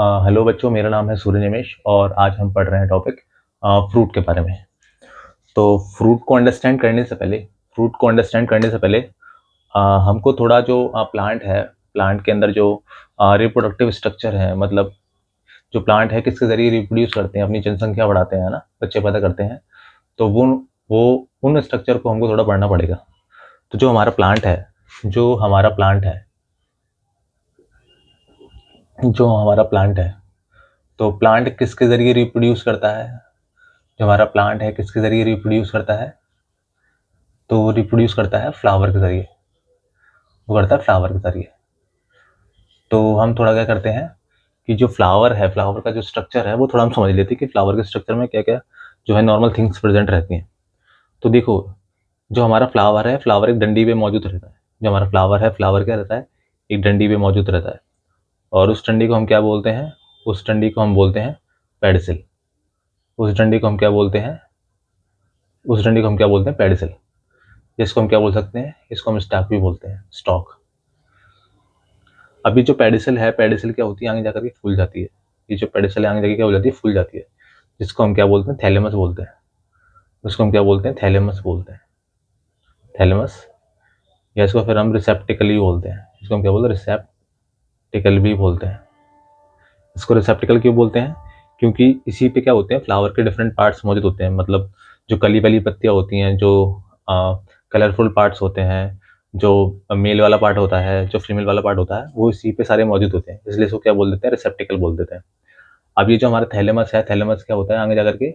Hello बच्चों, मेरा नाम है सूर्य निमेश और आज हम पढ़ रहे हैं टॉपिक फ्रूट के बारे में। तो फ्रूट को अंडरस्टैंड करने से पहले हमको थोड़ा जो प्लांट है, प्लांट के अंदर जो रिप्रोडक्टिव स्ट्रक्चर है, मतलब जो प्लांट है किसके ज़रिए रिप्रोड्यूस करते हैं, अपनी जनसंख्या बढ़ाते हैं ना, बच्चे पैदा करते हैं। तो वो उन स्ट्रक्चर को हमको थोड़ा पढ़ना पड़ेगा। तो जो हमारा प्लांट है तो प्लांट किसके ज़रिए रिप्रोड्यूस करता है? जो हमारा प्लांट है किसके ज़रिए रिप्रोड्यूस करता है? तो वो रिप्रोड्यूस करता है फ्लावर के ज़रिए। वो करता है फ्लावर के ज़रिए। तो हम थोड़ा क्या करते हैं कि जो फ्लावर है, फ्लावर का जो स्ट्रक्चर है वो थोड़ा हम समझ लेते हैं कि फ्लावर के स्ट्रक्चर में क्या क्या जो है नॉर्मल थिंग्स प्रेजेंट रहती हैं। तो देखो, जो हमारा फ्लावर है, फ्लावर एक डंडी पे मौजूद रहता है। जो हमारा फ्लावर है, फ्लावर क्या रहता है? एक डंडी पे मौजूद रहता है। और उस डंडी को हम क्या बोलते हैं? उस डंडी को हम बोलते हैं पेडिसिल। उस डंडी को हम क्या बोलते हैं? उस डंडी को हम क्या बोलते हैं? पेडिसिल। जिसको हम क्या बोल सकते हैं? इसको हम स्टॉक भी बोलते हैं, स्टॉक। अभी जो पेडिसिल है, पेडिसिल क्या होती है? आगे जाकर के फूल जाती है। ये जो पेडिसिल है आगे जाके क्या हो जाती है? फूल जाती है। जिसको हम क्या बोलते हैं? थैलेमस बोलते हैं। उसको हम क्या बोलते हैं? थैलेमस बोलते हैं। थैलेमस। या इसको फिर हम रिसेप्टिकल भी बोलते हैं। इसको हम क्या बोलते हैं? रिसेप्टिकल भी बोलते हैं। इसको रिसेप्टिकल क्यों बोलते हैं? क्योंकि इसी पे क्या होते हैं? फ्लावर के डिफरेंट पार्ट्स मौजूद होते हैं। मतलब जो कली वाली पत्तियां होती हैं, जो कलरफुल पार्ट्स होते हैं, जो मेल वाला पार्ट होता है, जो फीमेल वाला पार्ट होता है, वो इसी पे सारे मौजूद होते हैं। इसलिए इसको क्या बोल देते हैं? रिसेप्टिकल बोल देते हैं। अब ये जो हमारा थैलेमस है, थैलेमस क्या होता है? आगे जाकर के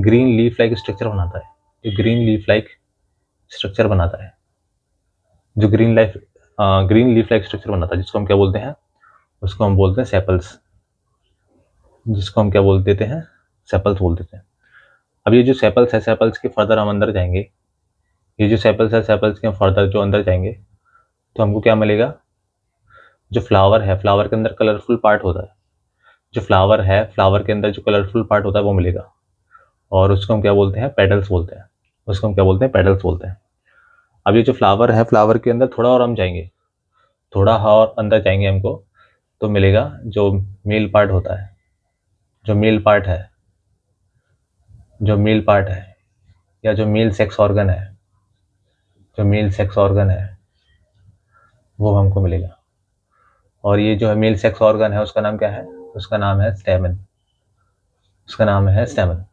ग्रीन लीफ लाइक स्ट्रक्चर बनाता है। ये ग्रीन लीफ लाइक स्ट्रक्चर बनाता है। जो ग्रीन लीफ लाइक स्ट्रक्चर बनाता है, जिसको हम क्या बोलते हैं? उसको हम बोलते हैं सेपल्स। जिसको हम क्या बोल देते हैं? सेपल्स बोल देते हैं। अब ये जो सेपल्स है, सेपल्स के फर्दर हम अंदर जाएंगे। ये जो सेपल्स है, सेपल्स के हम फर्दर जो अंदर जाएंगे तो हमको क्या मिलेगा? जो फ्लावर है, फ्लावर के अंदर कलरफुल पार्ट होता है। जो फ्लावर है, फ्लावर के अंदर जो कलरफुल पार्ट होता है वो मिलेगा। और उसको हम क्या बोलते हैं? पेटल्स बोलते हैं। उसको हम क्या बोलते हैं? पेटल्स बोलते हैं। अब ये जो फ्लावर है, फ्लावर के अंदर थोड़ा और हम जाएंगे, थोड़ा और अंदर जाएंगे हमको तो मिलेगा जो मेल पार्ट होता है। जो मेल पार्ट है, जो मेल पार्ट है, या जो मेल सेक्स ऑर्गन है, जो मेल सेक्स ऑर्गन है वो हमको मिलेगा। और ये जो है मेल सेक्स ऑर्गन है, उसका नाम क्या है? उसका नाम है स्टेमन। उसका नाम है स्टेमन।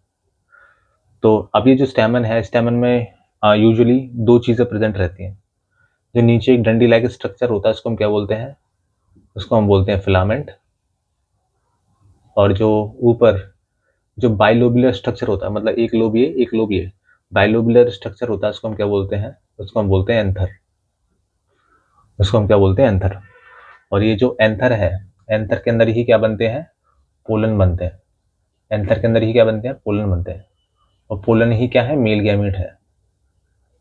तो अब ये जो स्टेमन है, स्टेमन में यूजुअली दो चीज़ें प्रेजेंट रहती हैं। जो नीचे एक डंडी लाइक स्ट्रक्चर होता है, उसको हम क्या बोलते हैं? उसको हम बोलते हैं फिलामेंट। और जो ऊपर जो बाइलोबुलर स्ट्रक्चर होता है, मतलब एक लोब ये बाइलोबुलर स्ट्रक्चर होता है, उसको हम क्या बोलते हैं? उसको हम बोलते हैं एंथर। उसको हम क्या बोलते हैं? एंथर। और ये जो एंथर है, एंथर के अंदर ही क्या बनते हैं? पोलन बनते हैं। एंथर के अंदर ही क्या बनते हैं? पोलन बनते हैं। और पोलन ही क्या है? मेल गैमीट है।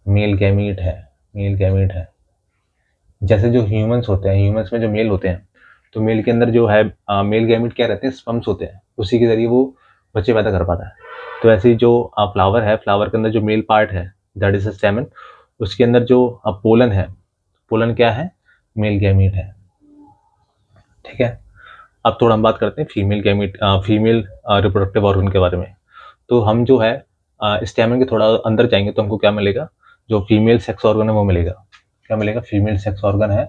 मेल गैमीट है। मेल गैमीट है। जैसे जो ह्यूमंस होते हैं, ह्यूमंस में जो मेल होते हैं, तो मेल के अंदर जो है मेल गैमीट क्या रहते हैं? स्पर्म्स होते हैं। उसी के जरिए वो बच्चे पैदा कर पाता है। तो ऐसे ही जो फ्लावर है, फ्लावर के अंदर जो मेल पार्ट है, दैट इज स्टेमन, उसके अंदर जो पोलन है, पोलन क्या है? मेल गैमीट है। ठीक है। अब थोड़ा हम बात करते हैं फीमेल रिप्रोडक्टिव ऑर्गन के बारे में। तो हम जो है स्टेमन के थोड़ा अंदर जाएंगे तो हमको क्या मिलेगा? जो फीमेल सेक्स ऑर्गन है वो मिलेगा। क्या मिलेगा? फीमेल सेक्स ऑर्गन है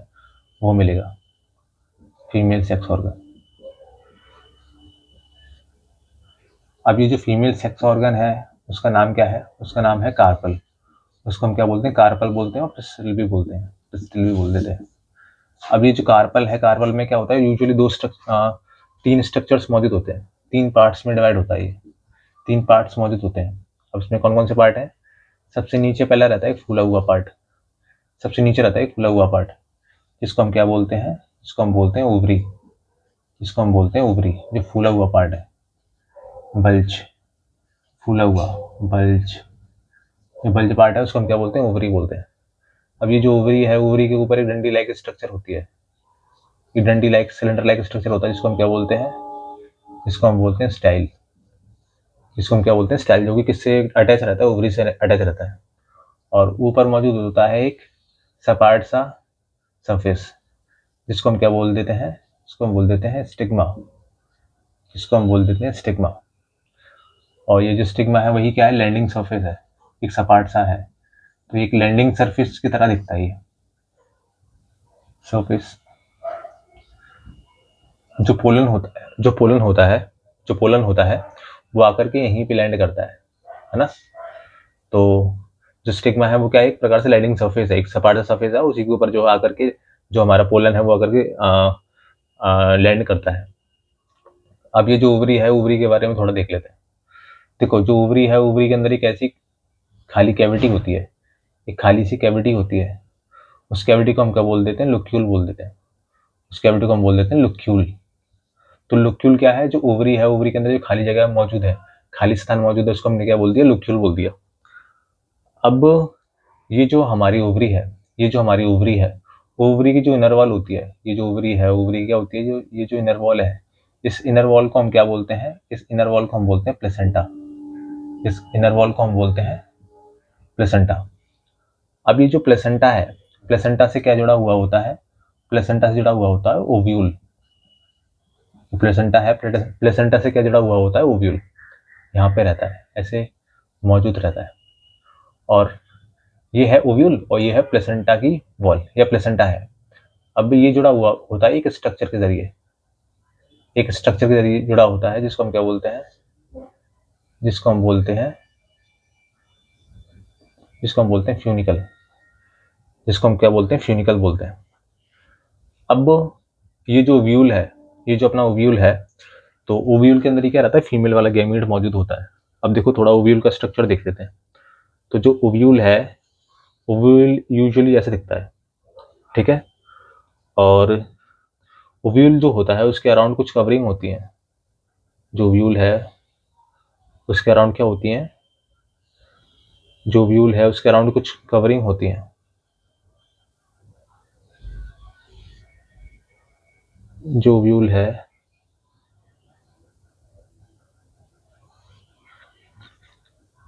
वो मिलेगा। Female sex organ. अब ये जो फीमेल सेक्स ऑर्गन है, उसका नाम क्या है? उसका नाम है कार्पल। उसको हम क्या बोलते हैं? कार्पल बोलते हैं। और पिस्टिल भी बोलते हैं, पिस्टिल भी बोल देते हैं। अब ये जो कार्पल है, कार्पल में क्या होता है? यूजुअली तीन स्ट्रक्चर्स मौजूद होते हैं। तीन पार्ट्स में डिवाइड होता है ये। तीन पार्ट्स मौजूद होते हैं। अब इसमें कौन कौन से पार्ट है? सबसे नीचे पहला रहता है एक फूला हुआ पार्ट। सबसे नीचे रहता है एक फूला हुआ पार्ट, जिसको हम क्या बोलते हैं? जिसको हम बोलते हैं ओवरी। जिसको हम बोलते हैं ओवरी, जो फूला हुआ पार्ट है। बल्ज। फूला हुआ बल्ज। जो बल्ज पार्ट है उसको हम क्या बोलते हैं? ओवरी बोलते हैं। अब ये जो ओवरी है, ओवरी के ऊपर एक डंडी लाइक स्ट्रक्चर होती है। ये डंडी लाइक सिलेंडर लाइक स्ट्रक्चर होता है, जिसको हम क्या बोलते हैं? जिसको हम बोलते हैं स्टाइल। जिसको हम क्या बोलते हैं? स्टाइल, जो कि किससे अटैच रहता है? ओवरी से अटैच रहता है। और ऊपर मौजूद होता है एक सपाट सा सरफेस, जिसको हम क्या बोल देते हैं? इसको हम बोल देते हैं स्टिग्मा। जिसको हम बोल देते हैं स्टिग्मा। और ये जो स्टिग्मा है वही क्या है, लैंडिंग सरफेस है, एक सपाट सा है, तो एक लैंडिंग सरफेस की तरह दिखता है ये सरफेस। जो पोलन होता है वो आकर के यहीं पे लैंड करता है ना। तो जो स्टिग्मा है वो क्या है, एक प्रकार से लैंडिंग सरफेस है, एक सपाट सा सरफेस है, उसी के ऊपर जो आकर के जो हमारा पोलन है वो आकर के लैंड करता है। अब ये जो ओवरी है, ओवरी के बारे में थोड़ा देख लेते हैं। देखो जो ओवरी है, ओवरी के अंदर एक ऐसी खाली कैविटी होती है, एक खाली सी कैविटी होती है। उस कैविटी को हम क्या बोल देते हैं, लुक्यूल बोल देते हैं। उस कैविटी को हम बोल देते हैं लुक्यूल। तो लुक्यूल क्या है, जो ओवरी है, ओवरी के अंदर जो खाली जगह मौजूद है, खाली स्थान मौजूद है, उसको हमने क्या बोल दिया, लुक्यूल बोल दिया। अब ये जो हमारी ओवरी है, ये जो हमारी ओवरी है, ओवरी की जो इनर वॉल होती है, ये जो ओवरी है, ओवरी क्या होती है, जो ये जो इनर वॉल है, इस इनर वॉल को हम क्या बोलते हैं, इस इनर वॉल को हम बोलते हैं प्लेसेंटा। इस इनर वॉल को हम बोलते हैं प्लेसेंटा। अब ये जो प्लेसेंटा है, प्लेसेंटा से क्या जुड़ा हुआ होता है, प्लेसेंटा से जुड़ा हुआ होता है ओव्यूल। प्लेसेंटा है, प्लेसेंटा से क्या जुड़ा हुआ होता है, ओव्यूल। यहाँ पे रहता है, ऐसे मौजूद रहता है। और ये है ओव्यूल और ये है प्लेसेंटा की वॉल या प्लेसेंटा है। अब ये जुड़ा हुआ होता है एक स्ट्रक्चर के जरिए, एक स्ट्रक्चर के जरिए जुड़ा होता है, जिसको हम क्या बोलते हैं, जिसको हम बोलते हैं फ्यूनिकल। जिसको हम क्या बोलते हैं, फ्यूनिकल बोलते हैं। अब ये जो ओव्यूल है, ये जो अपना ओव्यूल है, तो ओव्यूल के अंदर ही क्या रहता है, फीमेल वाला गैमीट मौजूद होता है। अब देखो थोड़ा ओव्यूल का स्ट्रक्चर देख लेते हैं। तो जो ओव्यूल है, ओव्यूल यूजुअली ऐसे दिखता है, ठीक है। और ओव्यूल जो होता है उसके अराउंड कुछ कवरिंग होती है। जो ओव्यूल है उसके अराउंड क्या होती है, जो ओव्यूल है उसके अराउंड कुछ कवरिंग होती है। जो ओव्यूल है,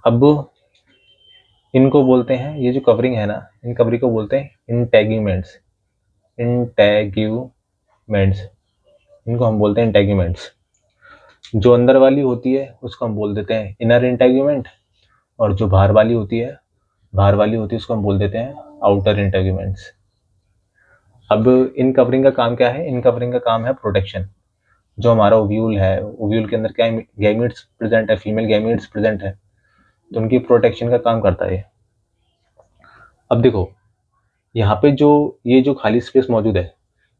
अब इनको बोलते हैं, ये जो कवरिंग है ना, इन कवरिंग को बोलते हैं इंटेग्यूमेंट्स। इंटेग्यूमेंट्स, इनको हम बोलते हैं इंटेग्यूमेंट्स। जो अंदर वाली होती है उसको हम बोल देते हैं इनर इंटेग्यूमेंट, और जो बाहर वाली होती है, उसको हम बोल देते हैं आउटर इंटेग्यूमेंट्स। अब इन कवरिंग का काम क्या है, इन कवरिंग का काम है प्रोटेक्शन। जो हमारा ओव्यूल है, ओव्यूल के अंदर क्या है, गैमीट्स प्रेजेंट है, फीमेल गैमीट्स प्रेजेंट है, तो उनकी प्रोटेक्शन का काम करता है। अब देखो यहाँ पे जो ये जो खाली स्पेस मौजूद है,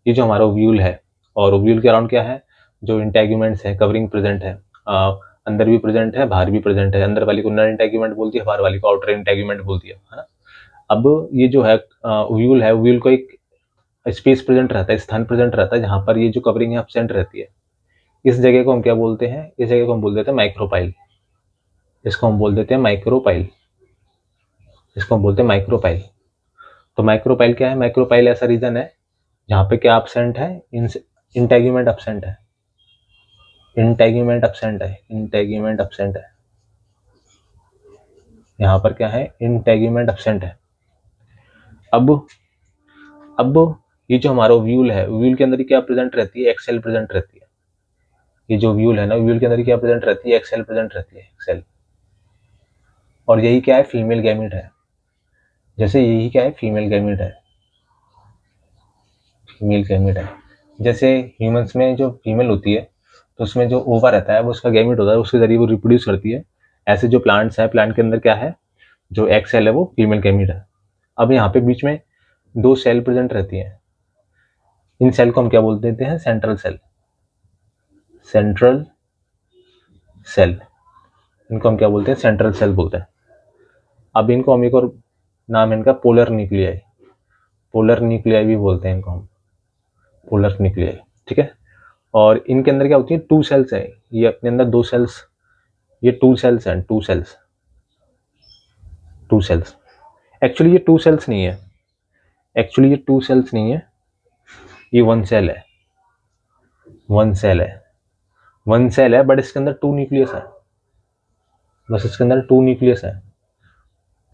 ये जो हमारा ओव्यूल है, और ओव्यूल के अराउंड क्या है, जो इंटेग्यूमेंट्स है, कवरिंग प्रेजेंट है, अंदर भी प्रेजेंट है, बाहर भी प्रेजेंट है। अंदर वाली को इनर इंटेग्यूमेंट बोल दिया, बाहर वाली को आउटर इंटेग्यूमेंट बोल दिया, है ना। अब ये जो है ओव्यूल है, ओव्यूल को एक स्पेस प्रेजेंट रहता है, स्थान प्रेजेंट रहता है, जहां पर ये जो कवरिंग है एब्सेंट रहती है। इस जगह को हम क्या बोलते हैं, इस जगह को हम बोल देते हैं माइक्रोपाइल। इसको हम बोल देते हैं माइक्रोपाइल, इसको हम बोलते हैं माइक्रोपाइल। तो माइक्रोपाइल क्या है, माइक्रोपाइल ऐसा रीजन है जहाँ पे क्या एब्सेंट है, इंटेग्यूमेंट एब्सेंट है, इंटेग्यूमेंट एब्सेंट है, इंटेग्यूमेंट एब्सेंट है। यहाँ पर क्या है, इंटेग्यूमेंट एब्सेंट है। अब ये जो हमारा व्यूल है, व्यूल के अंदर क्या प्रेजेंट रहती है, एक्सेल प्रेजेंट रहती है। ये जो व्यूल है ना, व्यूल के अंदर क्या प्रेजेंट रहती है, एक्सेल प्रेजेंट रहती है, एक्सेल। और यही क्या है, फीमेल गैमीट है। जैसे यही क्या है, फीमेल गैमीट है, फीमेल गैमीट है। जैसे ह्यूमंस में जो फीमेल होती है, तो उसमें जो ओवा रहता है वो उसका गैमीट होता है, उसके जरिए वो रिप्रोड्यूस करती है। ऐसे जो प्लांट्स है, प्लांट के अंदर क्या है, जो एक्स सेल है वो फीमेल गैमीट है। अब यहाँ पे बीच में दो सेल प्रेजेंट रहती है। इन सेल को हम क्या बोल देते हैं, सेंट्रल सेल, सेंट्रल सेल। इनको हम क्या बोलते हैं, सेंट्रल सेल बोलते हैं। अब इनको हम एक और नाम है इनका, पोलर न्यूक्लियाई, पोलर न्यूक्लियाई भी बोलते हैं इनको हम, पोलर न्यूक्लियाई, ठीक है। और इनके अंदर क्या होती है, टू सेल्स है, ये अपने अंदर दो सेल्स, ये टू सेल्स हैं, two cells, two cells. Actually ये टू सेल्स नहीं है, एक्चुअली ये टू सेल्स नहीं है, ये वन सेल है, वन सेल है, वन सेल है, बट इसके अंदर टू न्यूक्लियस है, बस इसके अंदर टू न्यूक्लियस है,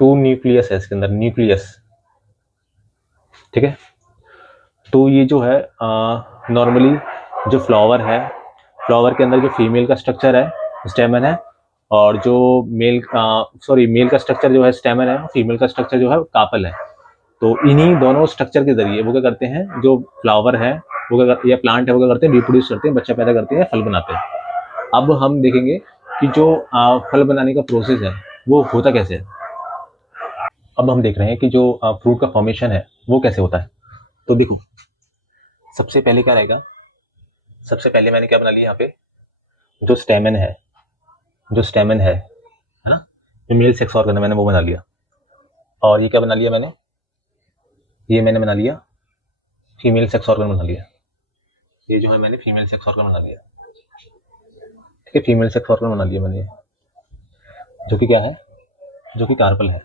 टू न्यूक्लियस है इसके अंदर, न्यूक्लियस, ठीक है। तो ये जो है नॉर्मली जो फ्लावर है, फ्लावर के अंदर जो फीमेल का स्ट्रक्चर है स्टेमन है, और जो मेल का स्ट्रक्चर जो है स्टेमन है, फीमेल का स्ट्रक्चर जो है कार्पल है। तो इन्हीं दोनों स्ट्रक्चर के जरिए वो क्या करते हैं, जो फ्लावर है वो क्या या प्लांट है वो क्या करते हैं, रिप्रोड्यूस करते हैं, बच्चा पैदा करते हैं, फल बनाते हैं। अब हम देखेंगे कि जो फल बनाने का प्रोसेस है वो होता कैसे है। अब हम देख रहे हैं कि जो फ्रूट का फॉर्मेशन है वो कैसे होता है। तो देखो, सबसे पहले क्या रहेगा, सबसे पहले मैंने क्या बना लिया यहाँ पे, जो स्टेमन है, जो स्टेमन है ना, जो मेल सेक्स ऑर्गन है मैंने वो बना लिया। और ये क्या बना लिया मैंने, ये मैंने बना लिया फीमेल सेक्स ऑर्गन बना लिया। ये जो है मैंने फीमेल सेक्स ऑर्गन बना लिया, ठीक है, फीमेल सेक्स ऑर्गन बना लिया मैंने, जो कि क्या है, जो कि कार्पल है।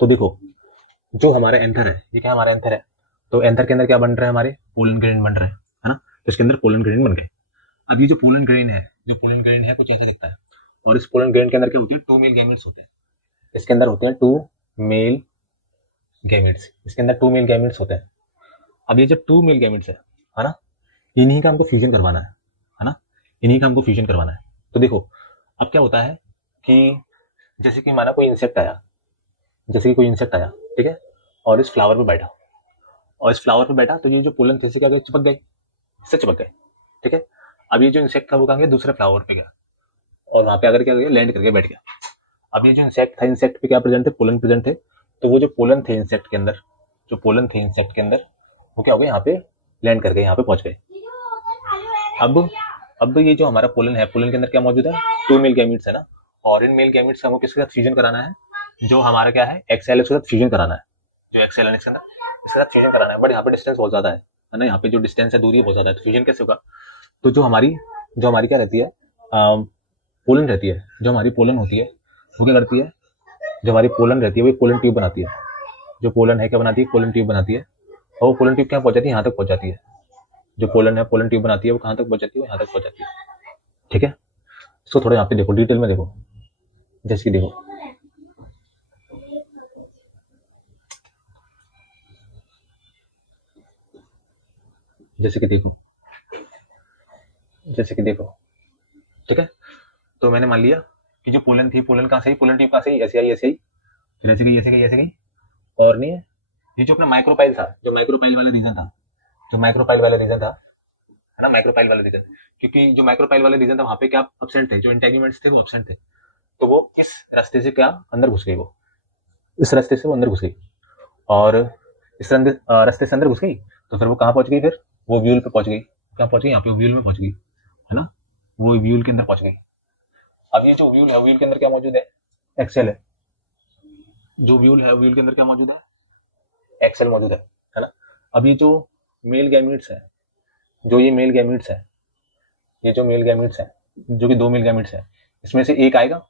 तो देखो, जो हमारा एंथर है, ये क्या हमारा एंथर है, तो एंथर के अंदर क्या बन रहा है, हमारे पोलन ग्रेन बन रहे हैं, है ना। तो इसके अंदर पोलन ग्रेन बन गए। अब ये जो पोलन ग्रेन है, जो पोलन ग्रेन है कुछ ऐसा दिखता है, और इस पोलन ग्रेन के अंदर क्या होती है, टू मेल गैमेट्स होते हैं। इसके अंदर होते हैं टू मेल गैमेट्स, इसके अंदर टू मेल गैमेट्स होते हैं। अब ये जो टू मेल गैमेट्स है ना, इन्हीं का हमको फ्यूजन करवाना है ना, इन्हीं का हमको फ्यूजन करवाना है। तो देखो, अब क्या होता है कि जैसे कि माना कोई इंसेक्ट आया, जैसे कि कोई इंसेक्ट आया, ठीक है, और इस फ्लावर पे बैठा, और इस फ्लावर पे बैठा, तो ये जो पोलन थे क्या गए, चिपक गए, इससे चिपक गए, ठीक है। अब ये जो इंसेक्ट था वो कहाँ गया, दूसरे फ्लावर पे गया, और वहां पे अगर क्या गया, लैंड करके बैठ गया। अब ये जो इंसेक्ट था, इंसेक्ट पे क्या प्रेजेंट थे, पोलन प्रेजेंट थे। तो वो जो पोलन थे इंसेक्ट के अंदर, जो पोलन थे इंसेक्ट के अंदर, वो क्या हो गए, यहाँ पे लैंड कर गए, यहाँ पे पहुंच गए। अब ये जो हमारा पोलन है, पोलन के अंदर क्या मौजूद है, टू मेल गैमेट्स है ना, और इन मेल गैमेट्स का हमको किसके साथ फ्यूजन कराना है, जो हमारा क्या है, एक्सएल उसके साथ फ्यूजन कराना है, जो एक्सएल है इसके अंदर, इसके साथ फ्यूजन कराना है। बट यहाँ पे डिस्टेंस बहुत ज्यादा है ना, यहाँ पे जो डिस्टेंस है, दूरी बहुत ज्यादा है, तो फ्यूजन कैसे होगा। तो जो हमारी क्या रहती है, पोलन रहती है, जो हमारी पोलन होती है वो क्या करती है, जो हमारी पोलन रहती है वो पोलन ट्यूब बनाती है। जो पोलन है क्या बनाती है, पोलन ट्यूब बनाती है, और वो पोलन ट्यूब क्या पहुंच जाती है, यहाँ तक पहुंच जाती है। जो पोलन है, पोलन ट्यूब बनाती है, वो कहाँ तक पहुंच जाती है, वो यहाँ तक पहुंच जाती है, ठीक है। इसको थोड़ा यहाँ पे देखो, डिटेल में देखो, जैसे कि देखो, जैसे कि देखो, जैसे कि देखो, ठीक है। तो मैंने मान लिया कि जो पोलन थी, पोलन कहाँ से आई, पोलन ट्यूब कहाँ से आई, ऐसे आई, ऐसे आई, फिर ऐसे गई, ऐसे गई, ऐसे गई, और नहीं है। ये जो अपना माइक्रोपाइल था, जो माइक्रोपाइल वाला रीजन था, जो माइक्रोपाइल वाला रीजन था, है ना, माइक्रोपाइल वाला रीजन, क्योंकि जो माइक्रोपाइल वाला रीजन था वहां पे क्या एब्सेंट थे, जो इंटेग्यूमेंट्स थे वो एब्सेंट थे। तो वो इस रास्ते से क्या अंदर घुस गई, वो इस रास्ते से वो अंदर घुस गई, और इस रास्ते से अंदर घुस गई। तो फिर वो कहाँ पहुंच गई, फिर वो व्यूल पे पहुंच गई, कहाँ पहुंच गई, यहाँ पे व्यूल में पहुंच गई, है ना, वो व्यूल के अंदर पहुंच गई। अब ये जो व्यूल है, व्यूल के अंदर क्या मौजूद है, एक्सेल है। जो व्यूल है, व्यूल के अंदर क्या मौजूद है, एक्सेल मौजूद है ना। अब ये जो मेल गैमेट्स है, जो ये मेल गैमेट्स है, ये जो मेल गैमेट्स है, जो कि दो मेल गैमेट्स है, इसमें से एक आएगा,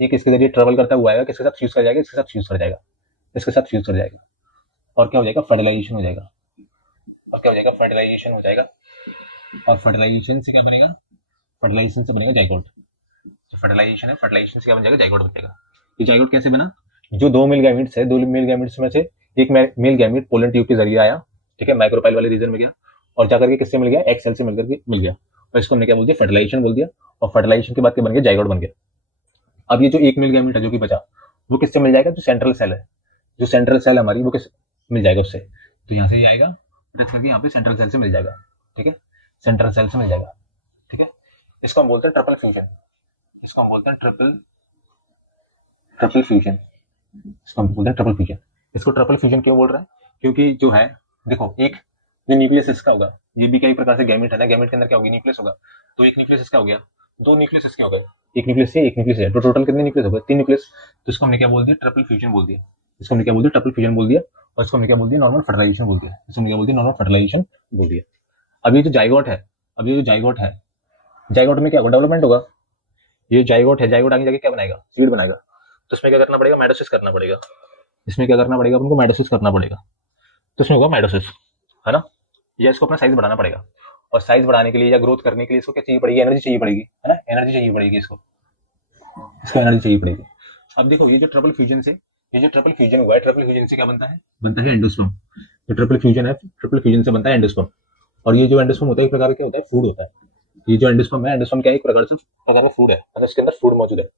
एक इसके जरिए ट्रेवल करता हुआ आएगा, किसके साथ फ्यूज कर जाएगा, इसके साथ फ्यूज कर जाएगा, इसके साथ फ्यूज कर जाएगा, और क्या हो जाएगा, फर्टिलाइजेशन हो जाएगा, और क्या हो जाएगा, फर्टिलाइजेशन हो जाएगा, और फर्टिलाइजेशन से क्या बनेगा, फर्टिलाइजेशन से बनेगा जाइगोट। जो फर्टिलाइजेशन है, फर्टिलाइजेशन से क्या बन जाएगा, जाइगोट बन जाएगा। ये जाइगोट कैसे बना, जो दो मेल गैमेट्स है, दो मेल गैमेट्स में से एक मेल गैमेट पोलन ट्यूब के जरिए आया, ठीक है, माइक्रोपाइल वाले रीजन में गया, और जाकर के किससे मिल गया, एक्स सेल से मिलकर के मिल गया, और इसको हमने क्या बोल दिया, फर्टिलाइजेशन बोल दिया, और फर्टिलाइजेशन के बाद क्या बन गया, जाइगोट बन गया। अब ये जो एक मेल गैमेट है जो कि बचा, वो किससे मिल जाएगा, जो सेंट्रल सेल है, जो सेंट्रल सेल हमारी वो किस मिल जाएगा उससे, तो यहाँ से ये आएगा, टच करके यहाँ पे सेंट्रल सेल से मिल जाएगा, ठीक है, सेंट्रल सेल से मिल जाएगा, ठीक है। इसको हम बोलते हैं ट्रिपल फ्यूजन, इसको हम बोलते हैं ट्रिपल ट्रिपल फ्यूजन, इसको हम बोलते हैं ट्रिपल फ्यूजन। इसको ट्रिपल फ्यूजन क्यों बोल रहा है, क्योंकि जो है, देखो, एक ये न्यूक्लियस इसका होगा, ये भी कई प्रकार से गैमेट है ना, गैमेट के अंदर क्या होगी, न्यूक्लियस होगा, तो एक न्यूक्लियस इसका हो गया, दो न्यूक्लियस इसके हो गए, एक न्यूक्लियस से एक न्यूक्लियस है, तो टोटल कितने न्यूक्लियस हो गए, तीन न्यूक्लियस। तो इसको हमने क्या बोल दिया, ट्रिपल फ्यूजन बोल दिया, इसको हमने क्या बोल दिया, ट्रिपल फ्यूजन बोल दिया, और इसको हमने क्या बोल दिया, नॉर्मल फर्टिलाइजेशन बोल दिया, इसको हमने क्या बोल दिया, नॉर्मल फर्टिलाइजेशन बोल दिया। अब ये जो जाइगोट है, अब ये जो जाइगोट है, जाइगोट में क्या होगा, डेवलपमेंट होगा। ये जाइगोट है, जाइगोट आगे जाके क्या बनाएगा, सीड बनाएगा। तो इसमें क्या करना पड़ेगा, माइटोसिस करना पड़ेगा, इसमें क्या करना पड़ेगा, उनको माइटोसिस करना पड़ेगा, तो इसमें होगा माइटोसिस, है ना, या इसको अपना साइज बढ़ाना पड़ेगा, और साइज बढ़ाने के लिए या ग्रोथ करने के लिए इसको क्या चाहिए पड़ेगी, एनर्जी चाहिए पड़ेगी, है ना, एनर्जी चाहिए पड़ेगी, इसको एनर्जी चाहिए पड़ेगी। अब देखो, ये जो ट्रिपल फ्यूजन से, ये जो ट्रिपल फ्यूजन हुआ है, ट्रिपल फ्यूजन से क्या बनता है एंडोस्पर्म। जो ट्रिपल फ्यूजन है, ट्रिपल फ्यूजन से बनता है एंडोस्पर्म, और ये जो एंडोस्पर्म होता है एक प्रकार का होता है, फूड होता है, ये जो एंडोस्पर्म है, एंडोस्पर्म क्या है, एक प्रकार का फूड है, मतलब इसके अंदर फूड मौजूद है।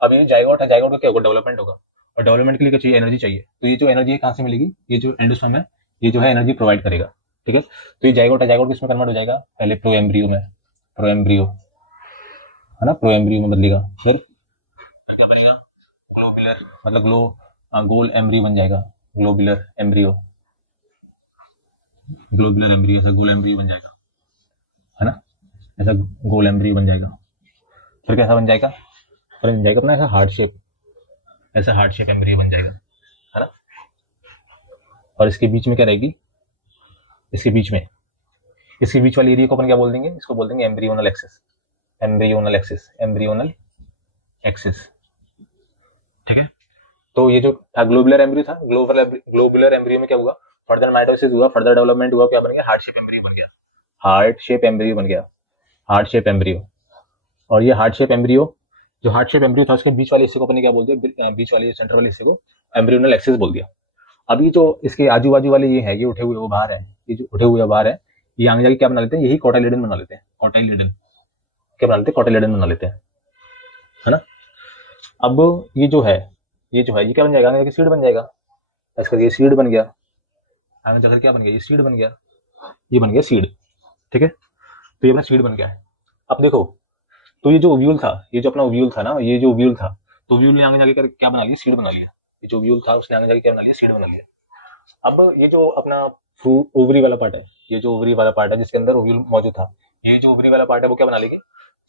अब ये जाइगोट है, जाइगोट का क्या होगा, डेवलपमेंट होगा, और डेवलपमेंट के लिए क्या चाहिए, एनर्जी चाहिए। तो ये जो एनर्जी है कहाँ से मिलेगी, ये जो एंडोस्पर्म है ये जो है एनर्जी प्रोवाइड करेगा। ठीक है, तो ये जाइगोट है, जाइगोट किसमें कन्वर्ट हो जाएगा, पहले प्रोएम्ब्रियो में, प्रोएम्ब्रियो है ना, प्रोएम्ब्रियो में बदलेगा, फिर क्या बनेगा, ग्लोबुलर, मतलब गोल एम्ब्रियो बन जाएगा, ग्लोबुलर एम्ब्रियो, ग्लोबुलर एम्ब्रियो से गोल एम्ब्रियो बन जाएगा, है ना, ऐसा गोल एम्ब्रियो बन जाएगा। फिर कैसा बन जाएगा, फिर बन जाएगा अपना ऐसा हार्ट शेप, ऐसा हार्ट शेप एम्ब्रियो बन जाएगा, है ना। और इसके बीच में क्या रहेगी, इसके बीच वाली एरिया को अपन क्या बोल देंगे, इसको बोल देंगे embryonal axis, embryonal axis, embryonal axis. ठीक है, तो ये जो था ग्लोबुलर एम्ब्रियो था, ग्लोबुलर एम्ब्रियो में क्या हुआ, फर्दर माइटोसिस हुआ, फर्दर डेवलपमेंट हुआ, क्या बन गया, हार्ट शेप एम्ब्रियो बन गया, हार्ट शेप एम्ब्रियो बन गया, हार्ट शेप एम्ब्रियो। और ये हार्ट शेप एम्ब्रियो, जो हार्ट शेप एम्ब्रियो था उसके बीच वाले हिस्से को अपन क्या बोल दिया, बीच वाले सेंटर वाले हिस्से को एम्ब्रियोनल एक्सिस बोल दिया। अभी जो इसके आजू बाजू वाले ये है, ये उठे हुए वो बाहर है, ये जो उठे हुए बाहर है, ये आगे जाके क्या बना लेते हैं, यही कोटाइलिडन बना लेते हैं, कोटाइलिडन क्या बना लेते हैं, कोटाइलिडन बना लेते हैं, है ना। अब ये जो है, ये क्या बन जाएगा, आगे जाके सीड बन जाएगा, इसका ये सीड बन गया, आगे जाकर क्या बन गया, ये सीड बन गया, ये बन गया सीड। ठीक है, तो ये अपना सीड बन गया है। अब देखो, तो ये जो ओव्यूल था, ये जो अपना ओव्यूल था ना, ये जो ओव्यूल था, तो ओव्यूल ने आगे जाके क्या बना लिया, सीड बना लिया, ये जो ओव्यूल था उसने आगे जाके क्या बना लिया, सीड बना लिया। अब ये जो अपना फ्रूट ओवरी वाला पार्ट है, ये जो ओवरी वाला पार्ट है जिसके अंदर ओव्यूल मौजूद था, ये जो ओवरी वाला पार्ट है वो क्या बना लेगी,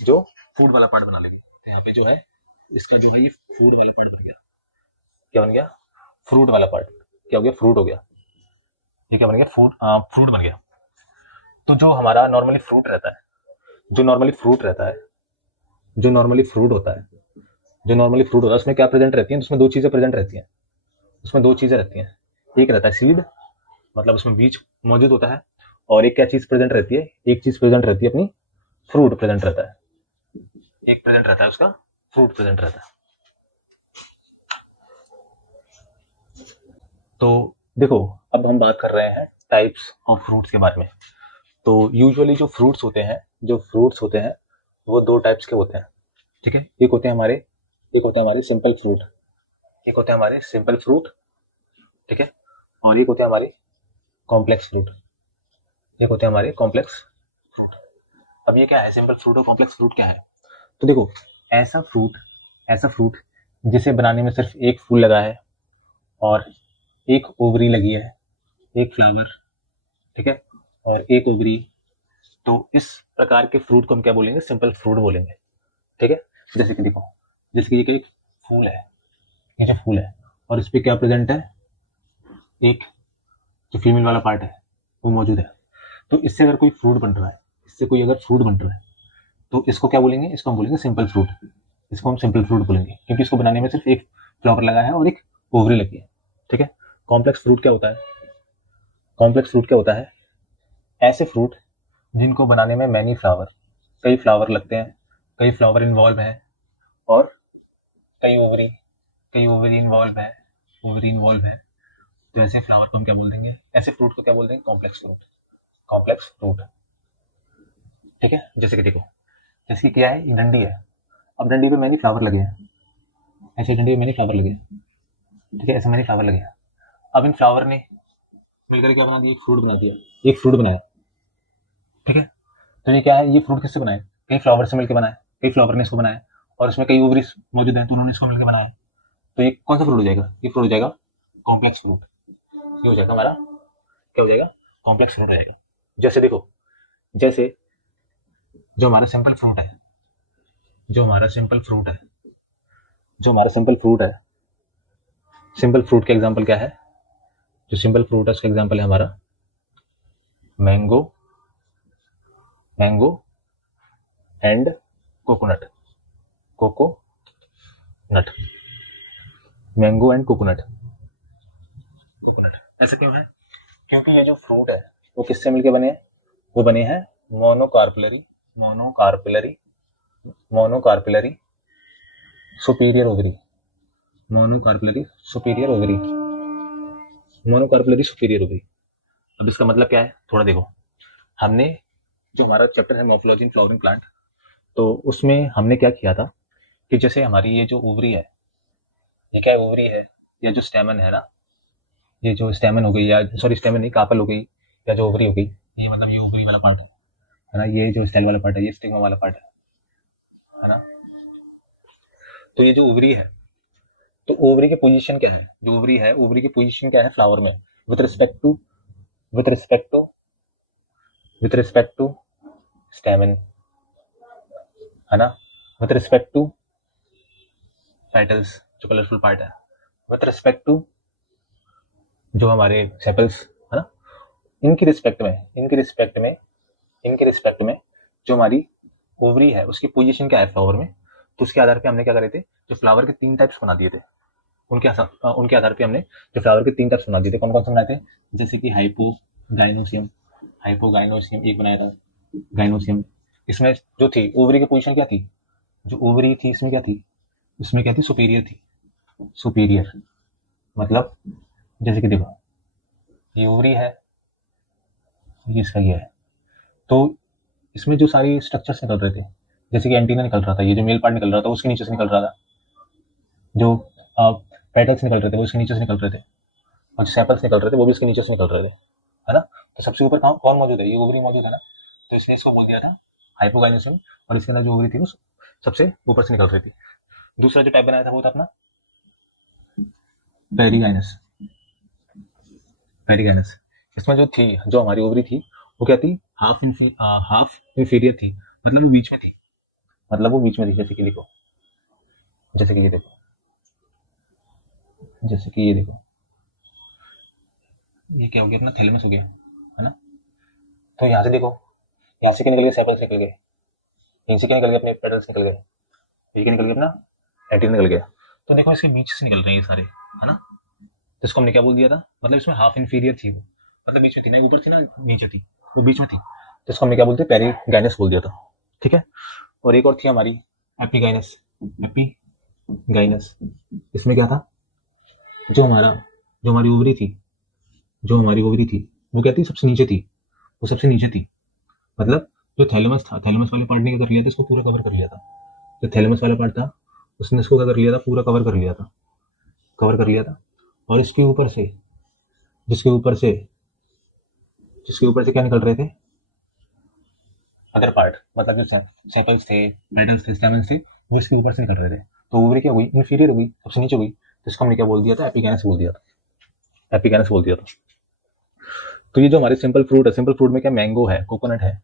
जो फूड वाला पार्ट बना लेगी। तो यहाँ पे जो है इसका जो है ये फूड वाला पार्ट बन गया, क्या बन गया, फ्रूट वाला पार्ट, क्या हो गया, फ्रूट हो गया, ये क्या बन गया, फ्रूट बन गया। तो जो हमारा नॉर्मली फ्रूट रहता है, जो नॉर्मली फ्रूट रहता है, जो नॉर्मली फ्रूट होता है, जो नॉर्मली फ्रूट होता है उसमें क्या प्रेजेंट रहती है, उसमें दो चीजें प्रेजेंट रहती हैं, उसमें दो चीजें रहती हैं, एक रहता है सीड, मतलब उसमें बीज मौजूद होता है, और एक क्या चीज प्रेजेंट रहती है, एक चीज प्रेजेंट रहती है अपनी, फ्रूट प्रेजेंट रहता है, एक प्रेजेंट रहता है उसका फ्रूट प्रेजेंट रहता है। तो देखो, अब हम बात कर रहे हैं टाइप्स ऑफ फ्रूट्स के बारे में। तो यूजुअली जो फ्रूट्स होते हैं, वो दो टाइप्स के होते हैं। ठीक है, एक होते हैं हमारे सिंपल फ्रूट, एक होते हैं हमारे सिंपल फ्रूट, ठीक है, और एक होते हैं हमारे कॉम्प्लेक्स फ्रूट, एक होते हैं हमारे कॉम्प्लेक्स फ्रूट। अब ये क्या है, सिंपल फ्रूट और कॉम्प्लेक्स फ्रूट क्या है, तो देखो, ऐसा फ्रूट जिसे बनाने में सिर्फ एक फूल लगा है और एक ओवरी लगी है, एक फ्लावर, ठीक है, और एक ओवरी, तो इस प्रकार के फ्रूट को हम क्या बोलेंगे, सिंपल फ्रूट बोलेंगे। ठीक है, जैसे कि देखो, जैसे कि ये एक फूल है, ये जो फूल है और इस पे क्या प्रेजेंट है, एक जो फीमेल वाला पार्ट है वो मौजूद है। तो इससे अगर कोई फ्रूट बन रहा है, इससे कोई अगर फ्रूट बन रहा है, तो इसको क्या बोलेंगे, इसको हम बोलेंगे सिंपल फ्रूट, इसको हम सिंपल फ्रूट बोलेंगे, क्योंकि इसको बनाने में सिर्फ एक फ्लावर लगा है और एक ओवरी लगी है। ठीक है, कॉम्प्लेक्स फ्रूट क्या होता है, कॉम्प्लेक्स फ्रूट क्या होता है, ऐसे फ्रूट जिनको बनाने में मैनी फ्लावर, कई फ्लावर लगते हैं, कई फ्लावर इन्वॉल्व है, और कई ओवरी इन्वॉल्व है, ओवरी इन्वॉल्व है। तो ऐसे फ्लावर को हम क्या बोल देंगे, ऐसे फ्रूट को क्या बोल देंगे, कॉम्प्लेक्स फ्रूट, कॉम्प्लेक्स फ्रूट। ठीक है, जैसे कि देखो, जैसे कि क्या है, ये डंडी है, अब डंडी पे मैनी फ्लावर लगे हैं, ऐसे डंडी पे मैनी फ्लावर लगे हैं, ठीक है, ऐसे मैनी फ्लावर लगे हैं। अब इन फ्लावर ने मिलकर क्या बना दिया, एक फ्रूट बना दिया, एक फ्रूट बनाया। ठीक है, तो ये क्या है, ये फ्रूट किससे बनाया, कई फ्लावर से मिलकर बनाया, कई फ्लावर ने इसको बनाया, और इसमें कई ओवरीज मौजूद हैं तो उन्होंने इसको मिलकर बनाया। तो ये कौन सा फ्रूट हो जाएगा, ये फ्रूट हो जाएगा कॉम्प्लेक्स फ्रूट, ये हो जाएगा हमारा, क्या हो जाएगा, कॉम्प्लेक्स फ्रूट रहेगा। जैसे देखो, जैसे जो हमारा सिंपल फ्रूट है, जो हमारा सिंपल फ्रूट है, जो हमारा सिंपल फ्रूट है, सिंपल फ्रूट का एग्जांपल क्या है, जो सिंपल फ्रूट है उसका एग्जांपल है हमारा mango, mango and coconut, coconut, mango and coconut, coconut. ऐसा क्यों है, क्योंकि ये जो फ्रूट है वो किससे मिलके बने हैं, वो बने हैं monocarpellary, monocarpellary, monocarpellary superior ovary, monocarpellary superior ovary, monocarpellary superior ovary. अब इसका मतलब क्या है, थोड़ा देखो, हमने जो हमारा चैप्टर है मॉर्फोलॉजी इन फ्लावरिंग प्लांट, तो उसमें हमने क्या किया था कि जैसे हमारी ये जो ओवरी है, ये क्या ओवरी है, या जो स्टेमन है ना, ये जो स्टेमन हो गई, या सॉरी स्टेमन नहीं, कार्पल हो गई, या जो ओवरी हो गई, ये मतलब ये ओवरी वाला पार्ट है ना, ये जो स्टेल वाला पार्ट है, ये स्टिग्मा वाला पार्ट है ना। तो ये जो ओवरी है, तो ओवरी की पोजीशन क्या है, जो ओवरी है, ओवरी की पोजीशन क्या है फ्लावर में, with respect to with respect to with respect to stamen, है ना, विथ रिस्पेक्ट टू पेटल्स, जो कलरफुल पार्ट है, विथ रिस्पेक्ट टू जो हमारे सेपल्स, है ना, इनके रिस्पेक्ट में जो हमारी ओवरी है उसकी पोजीशन क्या है फ्लावर में, तो उसके आधार पे हमने क्या करे थे, जो फ्लावर के 3 टाइप्स बना दिए थे, उनके आधार पे हमने जो फ्लावर के 3 टाइप्स बना दिए थे। कौन कौन से बनाए थे, जैसे कि हाइपोगाइनोसियम एक बनाया था, गाइनोसियम। इसमें जो थी ओवरी की पोजीशन क्या थी, जो ओवरी थी इसमें क्या थी, इसमें क्या थी, सुपीरियर थी, सुपीरियर। मतलब जैसे कि देखो, ये ओवरी है, ये इसका ये है, तो इसमें जो सारी स्ट्रक्चर्स निकल रहे थे, जैसे कि एंटीना निकल रहा था, ये जो मेल पार्ट निकल रहा था उसके नीचे से निकल रहा था, जो पेटल्स निकल रहे थे वो इसके नीचे से निकल रहे थे, और जो सेपल्स निकल रहे थे वो भी इसके नीचे से निकल रहे थे, है ना। तो सबसे ऊपर कौन मौजूद है, ये ओवरी मौजूद है ना, तो इसने इसको बोल दिया था हाइपोगाइनोसियम, और इसके अंदर जो ओवरी थी वो सबसे ऊपर से निकल रही थी। दूसरा जो टाइप बनाया था वो था अपना पेरिगाइनस, पेरिगाइनस। इसमें जो थी, जो हमारी ओवरी थी वो क्या थी, हाफ इंफीरियर थी, मतलब वो बीच में थी, जैसे कि देखो, जैसे कि ये देखो, जैसे कि ये देखो, ये क्या हो गया, अपना थैलेमस हो गया, है ना। तो यहाँ से देखो, यहाँ से क्या निकल गए, सेपल्स निकल गए, यहीं से क्या निकल गए, अपने पेटल्स निकल गए, ये क्या निकल गया, अपना एंटीना निकल गया। तो देखो इसके बीच से निकल रहे हैं ये सारे, है ना। तो इसको हमने क्या बोल दिया था, मतलब इसमें हाफ इंफीरियर थी वो, मतलब बीच में थी ना, ऊपर थी ना नीचे थी, वो बीच में थी, तो इसको हमने क्या बोलते, पेरिगाइनस बोल दिया था, ठीक है। और एक और थी हमारी एपिगाइनस, एपिगाइनस। इसमें क्या था, जो हमारा जो हमारी ओवरी थी जो हमारी ओवरी थी वो क्या थी, सबसे नीचे थी, वो सबसे नीचे थी, मतलब जो थैलेमस था, थैलेमस वाले पार्ट ने क्या कर लिया था, इसको पूरा कवर कर लिया था, जो थैलेमस वाला पार्ट था उसने इसको क्या कर लिया था, पूरा कवर कर लिया था। और इसके ऊपर से जिसके ऊपर से जिसके ऊपर से क्या निकल रहे थे, अदर पार्ट, मतलब जो सेपल्स थे, पेटल्स थे, स्टेमन्स थे, वो इसके ऊपर से निकल रहे थे। तो ओवरी क्या हुई, इंफीरियर हुई, सबसे नीचे हुई, तो इसको हमने क्या बोल दिया था, एपिगैनस बोल दिया था। तो ये जो हमारे सिंपल फ्रूट है, सिंपल फ्रूट में क्या, मैंगो है, कोकोनट है,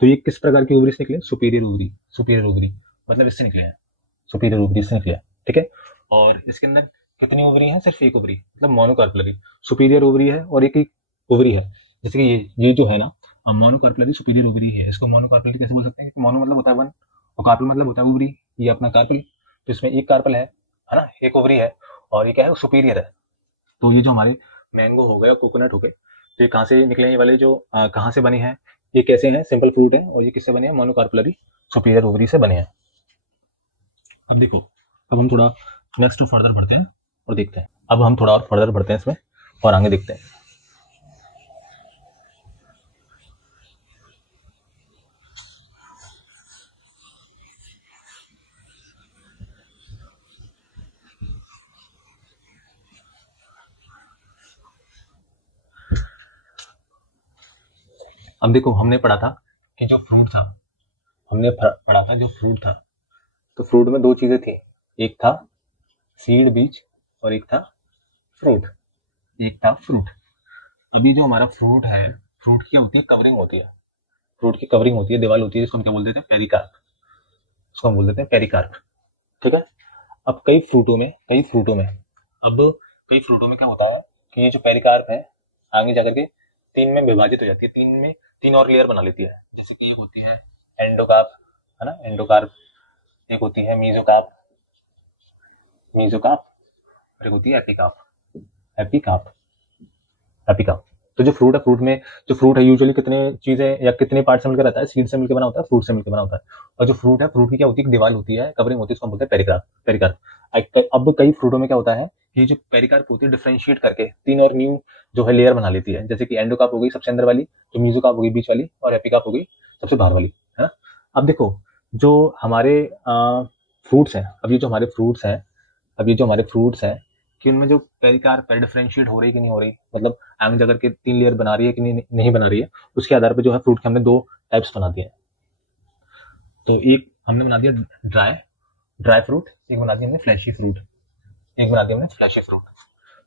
तो ये किस प्रकार की ओवरी से निकले, सुपीरियर ओवरी, मतलब इससे निकले हैं, सुपीरियर ओवरी से निकले हैं, ठीक है। और इसके अंदर कितनी ओवरी है, सिर्फ एक ओवरी, मतलब मोनोकार्पलरी सुपीरियर ओवरी है, और एक ही ओवरी है। जैसे कि ये जो है ना, मोनोकार्पलरी सुपीरियर ओवरी है, इसको मोनोकार्पलरी कैसे बोल सकते हैं, मोनो मतलब होता है वन, और कार्पल मतलब होता है ओवरी, ये अपना कार्पल, तो इसमें एक कार्पल है ना, एक ओवरी है, और ये क्या है, सुपीरियर है। तो ये जो हमारे मैंगो हो गया, कोकोनट हो गए, तो ये कहाँ से निकले हैं, ये वाले जो कहाँ से बने हैं, ये कैसे हैं, सिंपल फ्रूट है, और ये किससे बने हैं, मोनोकार्पलरी सुपीरियर ओवरी से बने हैं। अब देखो, अब हम थोड़ा नेक्स्ट फर्दर बढ़ते हैं और देखते हैं, अब हम थोड़ा और फर्दर बढ़ते हैं इसमें और आगे देखते हैं। अब देखो, हमने पढ़ा था कि जो फ्रूट था, पढ़ा था जो फ्रूट था, तो फ्रूट में दो चीजें थी, एक था सीड बीज, और एक था फ्रूट, अभी जो हमारा फ्रूट है, फ्रूट की होती है कवरिंग होती है, फ्रूट की कवरिंग होती है, दीवार होती है, इसको हम क्या बोल देते हैं, पेरिकार्प, इसको हम बोल देते हैं पेरिकार्प, ठीक है। अब कई फ्रूटों में क्या होता है कि ये जो पेरिकार्प है, आगे जाकर के तीन में विभाजित हो जाती है, तीन और लेयर बना लेती है। जैसे कि एक होती है एंडोकार्प, है ना, एंडोकार्प, एक होती है मीजोकार्प, और एक होती है एपिकार्प एपिकार्प। तो जो फ्रूट है, फ्रूट है यूजुअली कितने चीजें या कितने पार्ट से मिलकर रहता है, सीड से मिलकर बना होता है, फ्रूट से मिलकर बना होता है। और जो फ्रूट है, फ्रूट की क्या होती है, दीवार होती है, कवरिंग होती है, उसको हम बोलते हैं पेरिकार्प। अब कई फ्रूटों में क्या होता है कि जो पेरिकार्प होती है, डिफरेंशिएट करके तीन और न्यू जो है लेयर बना लेती है। जैसे कि एंडोकार्प हो गई सबसे अंदर वाली, जो मीजोकार्प हो गई बीच वाली, और एपिकार्प हो गई सबसे बाहर वाली, है ना। अब देखो, जो हमारे फ्रूट्स हैं, अब ये जो हमारे फ्रूट्स हैं कि उनमें जो पेरिकार्प है डिफरेंशिएट हो रही है कि नहीं हो रही, मतलब आयनिक जाकर के 3 लेयर बना रही है कि नहीं बना रही है, उसके आधार पर जो है फ्रूट के हमने 2 टाइप्स बना दिए हैं। तो एक हमने बना दिया ड्राई फ्रूट, एक बना दिया हमने फ्लैशी फ्रूट,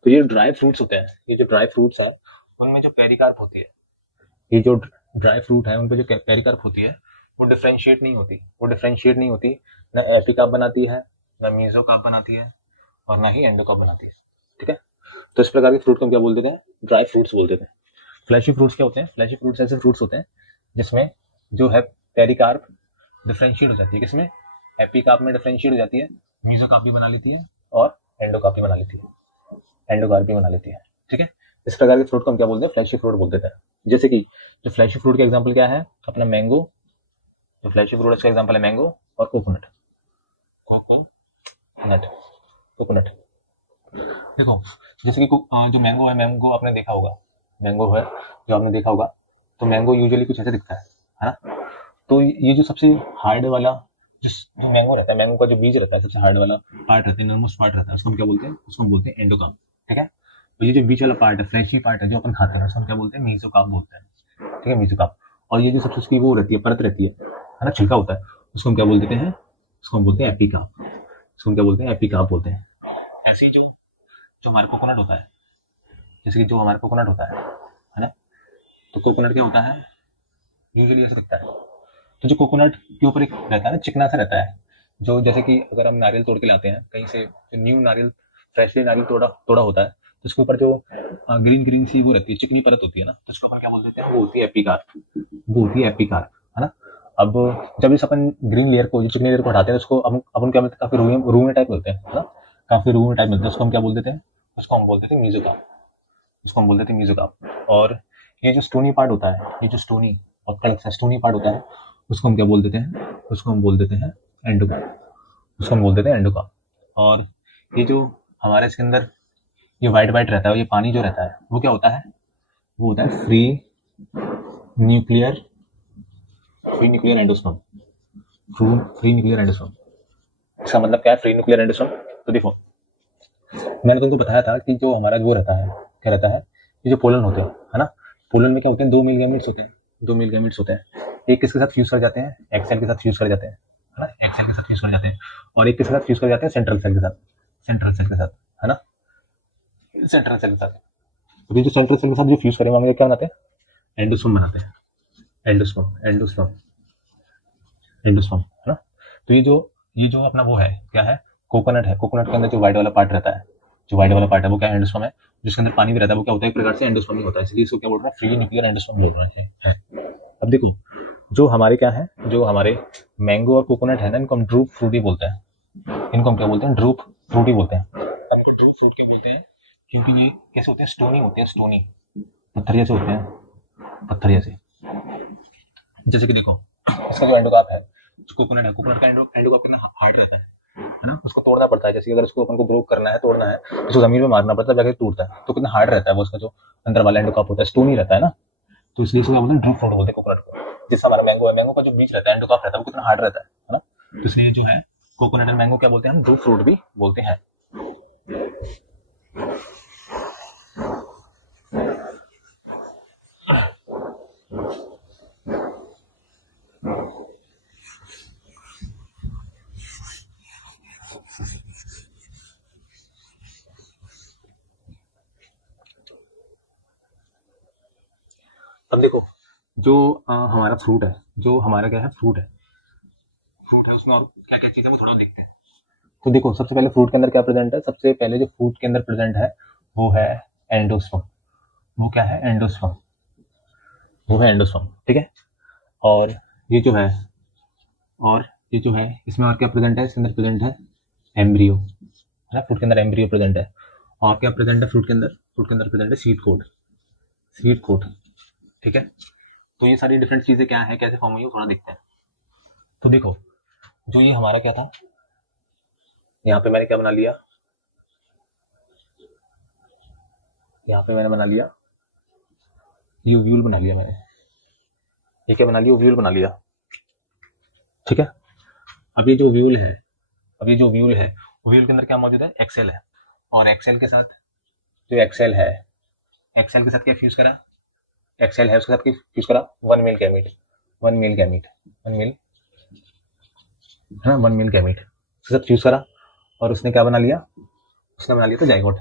तो ये ड्राई फ्रूट्स होते हैं, ये जो ड्राई फ्रूट्स है उनमें जो पेरिकार्प होती है, ये जो ड्राई फ्रूट है उन पे जो पेरिकार्प होती है वो डिफरेंशिएट नहीं होती, ना एपिकार्प बनाती है, ना मेसोकार्प बनाती है, और ना ही एंडोकार्प बनाती है। ठीक है, तो इस प्रकार के फ्रूट को हम क्या बोल देते हैं, ड्राई फ्रूट्स बोल देते हैं। फ्लैशी फ्रूट्स क्या होते हैं, फ्लैशी फ्रूट्स ऐसे फ्रूट्स होते हैं जिसमें जो है पेरिकार्प डिफरेंशिएट हो जाती है, किसमें, एपिकार्प में डिफरेंशिएट हो जाती है, मेसोकार्प भी बना लेती है और एंडोकार्प भी बना लेती है। ठीक है, इस प्रकार के फ्रूट को हम क्या बोलते हैं, फ्लैशी फ्रूट बोल देते हैं। जैसे कि जो फ्लैशी फ्रूट का एग्जांपल क्या है, अपना मैंगो, जो फ्लैशी फ्रूट का एग्जांपल है मैंगो और कोकोनट। कोकोनट देखो, जैसे कि जो मैंगो आपने देखा होगा, मैंगो है जो आपने देखा होगा, तो मैंगो यूजुअली कुछ ऐसे दिखता है ना। तो ये जो सबसे हार्ड वाला जो मैंगो रहता है, मैंगो का जो बीज रहता है, सबसे हार्ड वाला पार्ट रहता है, नर्मोस पार्ट रहता है, उसको हम क्या बोलते हैं, उसको हम बोलते हैं एंडोकार्प। ठीक है, तो ये जो बीच वाला पार्ट है, फ्लैशी पार्ट है जो अपन खाते हैं, उसको हम क्या बोलते हैं, मेसोकार्प बोलते हैं। ठीक है, मेसोकार्प। और ये जो सबसे उसकी वो रहती है, परत रहती है ना, छिलका होता है, उसको हम क्या बोल देते हैं, उसको हम बोलते हैं एपिकार्प। उसको हम क्या बोलते हैं, एपिकार्प बोलते हैं। ऐसे ही जो जो हमारा कोकोनट होता है, जैसे कि जो हमारा कोकोनट होता है ना, तो कोकोनट क्या होता है, यूजुअली ऐसे दिखता है। तो जो कोकोनट के ऊपर एक रहता है ना, चिकना सा रहता है, जो जैसे कि अगर हम नारियल तोड़ के लाते हैं कहीं से, जो न्यू नारियल, फ्रेशली नारियल तोड़ा तोड़ा होता है, तो उसके ऊपर जो ग्रीन ग्रीन सी वो रहती है, चिकनी परत होती है ना, तो उसके ऊपर क्या बोल देते हैं, वो होती है एपिकार्प, है ना। अब जब इस अपन ग्रीन लेयर को, जो चिकनी लेयर को हटाते हैं, उसको अपन क्या मिलता है, काफी रूमे टाइप मिलते हैं, है ना, काफी रूमे टाइप मिलते हैं, उसको हम क्या बोल देते हैं, मेसोकार्प। और ये जो स्टोनी पार्ट होता है, ये जो स्टोनी और कड़क सा स्टोनी पार्ट होता है, उसको हम क्या बोल देते हैं, एंडोकार्प। और ये जो हमारे इसके अंदर ये व्हाइट व्हाइट रहता है, ये पानी जो रहता है वो क्या होता है, वो होता है nuclear free nuclear endosperm. Free nuclear endosperm, इसका मतलब क्या है, फ्री न्यूक्लियर एंडोस्पर्म। तो देखो, मैंने तुमको बताया था कि जो हमारा वो रहता है, क्या रहता है, ये जो पोलन होते हैं, है ना, पोलन में क्या होते हैं, 2 मिल गैमेट्स होते हैं। एक किसके साथ फ्यूज कर जाते हैं, एक्सेल के साथ फ्यूज कर जाते हैं, है ना, एक्सेल के साथ फ्यूज कर जाते हैं, और एक किसके साथ फ्यूज कर जाते हैं, सेंट्रल सेल के साथ, है ना, सेंट्रल सेल के साथ। तो ये जो सेंट्रल सेल के साथ जो फ्यूज करेंगे, हम क्या बनाते हैं, एंडोस्पर्म बनाते हैं, एंडोस्पर्म, है ना। तो ये जो अपना वो है, क्या है, कोकोनट है, कोकोनट के अंदर जो व्हाइट वाला पार्ट रहता है, वो क्या है, एंडोस्पर्म है। जिसके अंदर पानी भी रहता है, वो क्या होता है, एक प्रकार से एंडोस्पर्म ही होता है, इसलिए इसको क्या बोल रहे हैं, फ्री न्यूक्लियर एंडोस्पर्म बोल रहे हैं। अब देखो, जो हमारे क्या है, जो हमारे मैंगो और कोकोनट है ना, इनको हम ड्रूप फ्रूटी बोलते हैं, ड्रूप फ्रूटी बोलते हैं। अब इनको ड्रूप फ्रूट क्यों बोलते हैं, क्योंकि ये कैसे होते हैं, स्टोनी होते हैं, पत्थर जैसे होते हैं, पत्थर जैसे। जैसे कि देखो, इसका जो एंडोकार्प है, जो कोकोनट का एंडोकार्प कितना हार्ड रहता है ना, उसको तोड़ना पड़ता है, जैसे अगर उसको अपन को ब्रोक करना है, तोड़ना है, तो उसको जमीन में मारना पड़ता है, जाके टूटता है, तो कितना हार्ड रहता है वो, उसका जो अंदर वाला एंडोकार्प होता है, स्टोनी रहता है ना, तो इसलिए इसको बोलते हैं ड्रूप फ्रूट बोलते हैं कोकोनट को। जैसे हमारा मैंगो है, मैंगो का जो बीज रहता है, एंडोकार्प रहता है, वो कितना हार्ड रहता है ना, तो इसलिए जो है कोकोनट एंड मैंगो क्या बोलते हैं, हम ड्रूप फ्रूट भी बोलते हैं। अब देखो, जो हमारा फ्रूट है, जो हमारा क्या है, फ्रूट है उसमें और क्या क्या चीज है, वो थोड़ा देखते हैं। तो देखो, सबसे पहले फ्रूट के अंदर क्या प्रेजेंट है, सबसे पहले जो फ्रूट के अंदर प्रेजेंट है, वो है एंडोस्पर्म। वो क्या है, एंडोस्पर्म। ठीक है, और ये जो है और ये जो है इसमें और क्या प्रेजेंट है, इसके अंदर प्रेजेंट है एम्ब्रियो, है ना, फ्रूट के अंदर एम्ब्रियो प्रेजेंट है। और क्या प्रेजेंट है फ्रूट के अंदर प्रेजेंट है सीड कोट। ठीक है, तो ये सारी डिफरेंट चीजें क्या है, कैसे फॉर्म हुई है, थोड़ा देखते हैं। तो देखो, जो ये हमारा क्या था, यहाँ पे मैंने क्या बना लिया, यहाँ पे मैंने बना लिया, ये ओव्यूल बना लिया मैंने, ये क्या बना लिया, ओव्यूल बना लिया। ठीक है, अब ये जो व्यूल है, व्यूल के अंदर क्या मौजूद है, एक्सेल है, और एक्सेल के साथ जो एक्सेल है, एक्सेल के साथ क्या फ्यूज करा, एक्सेल है उसके साथ क्या फ्यूज करा, one male gamete, one male है ना, वन मेल गैमीट उसके साथ फ्यूज करा, और उसने क्या बना लिया, उसने बना लिया था जाइगोट,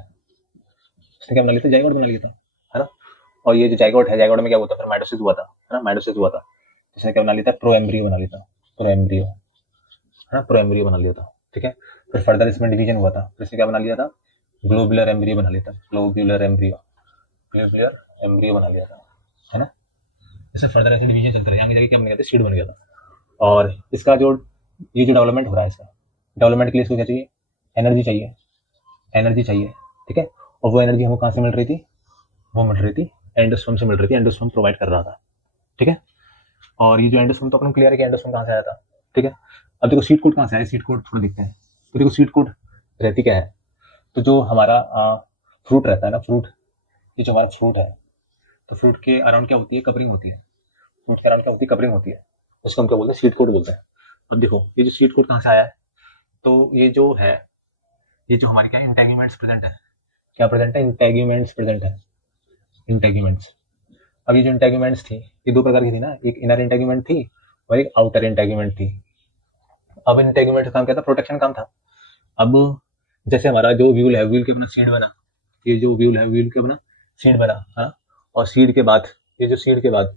उसने क्या बना लिया था, जाइगोट बना लिया था, है ना। और ये जो जाइगोट है, जाइगोट में क्या हुआ था, फिर माइटोसिस हुआ था, है ना, माइटोसिस हुआ था, इसने क्या बना लिया था, प्रो एम्ब्रियो बना लिया था, प्रो एम्ब्रियो, है ना, प्रो एम्ब्रियो बना लिया था, ठीक है। फिर फर्दर इसमें डिवीजन हुआ था, फिर इसने क्या बना लिया था, ग्लोबुलर एम्ब्रियो बना लिया था, ग्लोबुलर एम्ब्रियो, ग्लोबुलर एम्ब्रियो बना लिया था, है ना। इससे फर्दर ऐसे डिवीजन चलते रहे, आगे जाके क्या बन गया था, सीड बन गया था। और इसका जो ये जो डेवलपमेंट हो रहा है, इसका डेवलपमेंट के लिए इसको क्या चाहिए, एनर्जी चाहिए, एनर्जी चाहिए, ठीक है। और वो एनर्जी हमको कहाँ से मिल रही थी, वो मिल रही थी एंडोस्पर्म से मिल रही थी, एंडोस्पर्म प्रोवाइड कर रहा था, ठीक है। और ये जो एंडोस्पर्म तो अपन क्लियर है कि एंडोस्पर्म कहाँ से आया था, ठीक है। अब देखो सीड कोड कहाँ से आया, सीड कोड थोड़ा देखते हैं। तो देखो सीड कोड रहती क्या है, तो जो हमारा फ्रूट रहता है ना, फ्रूट, ये जो हमारा फ्रूट है, तो फ्रूट के अराउंड क्या होती है, कवरिंग होती है, फ्रूट के अराउंड क्या होती है, कवरिंग होती है, उसको हम क्या बोलते हैं, सीड कोड बोलते हैं। अब देखो ये जो सीड कोड कहाँ से आया है, तो ये जो है, ये जो हमारी क्या इंटेग्यूमेंट्स प्रेजेंट है, क्या प्रेजेंट है, इंटेग्यूमेंट्स प्रेजेंट है, इंटेग्यूमेंट्स। अब ये जो इंटेग्यूमेंट्स थी, ये दो प्रकार की थी ना, एक इनर इंटेग्यूमेंट थी और एक आउटर इंटेग्यूमेंट थी। अब इंटेग्यूमेंट का काम क्या था, प्रोटेक्शन काम था। अब जैसे हमारा जो व्यूल है, व्यूल के अपना सीड बना, ये जो व्यूल है, व्यूल के अपना सीड बना, हाँ। और सीड के बाद, ये जो सीड के बाद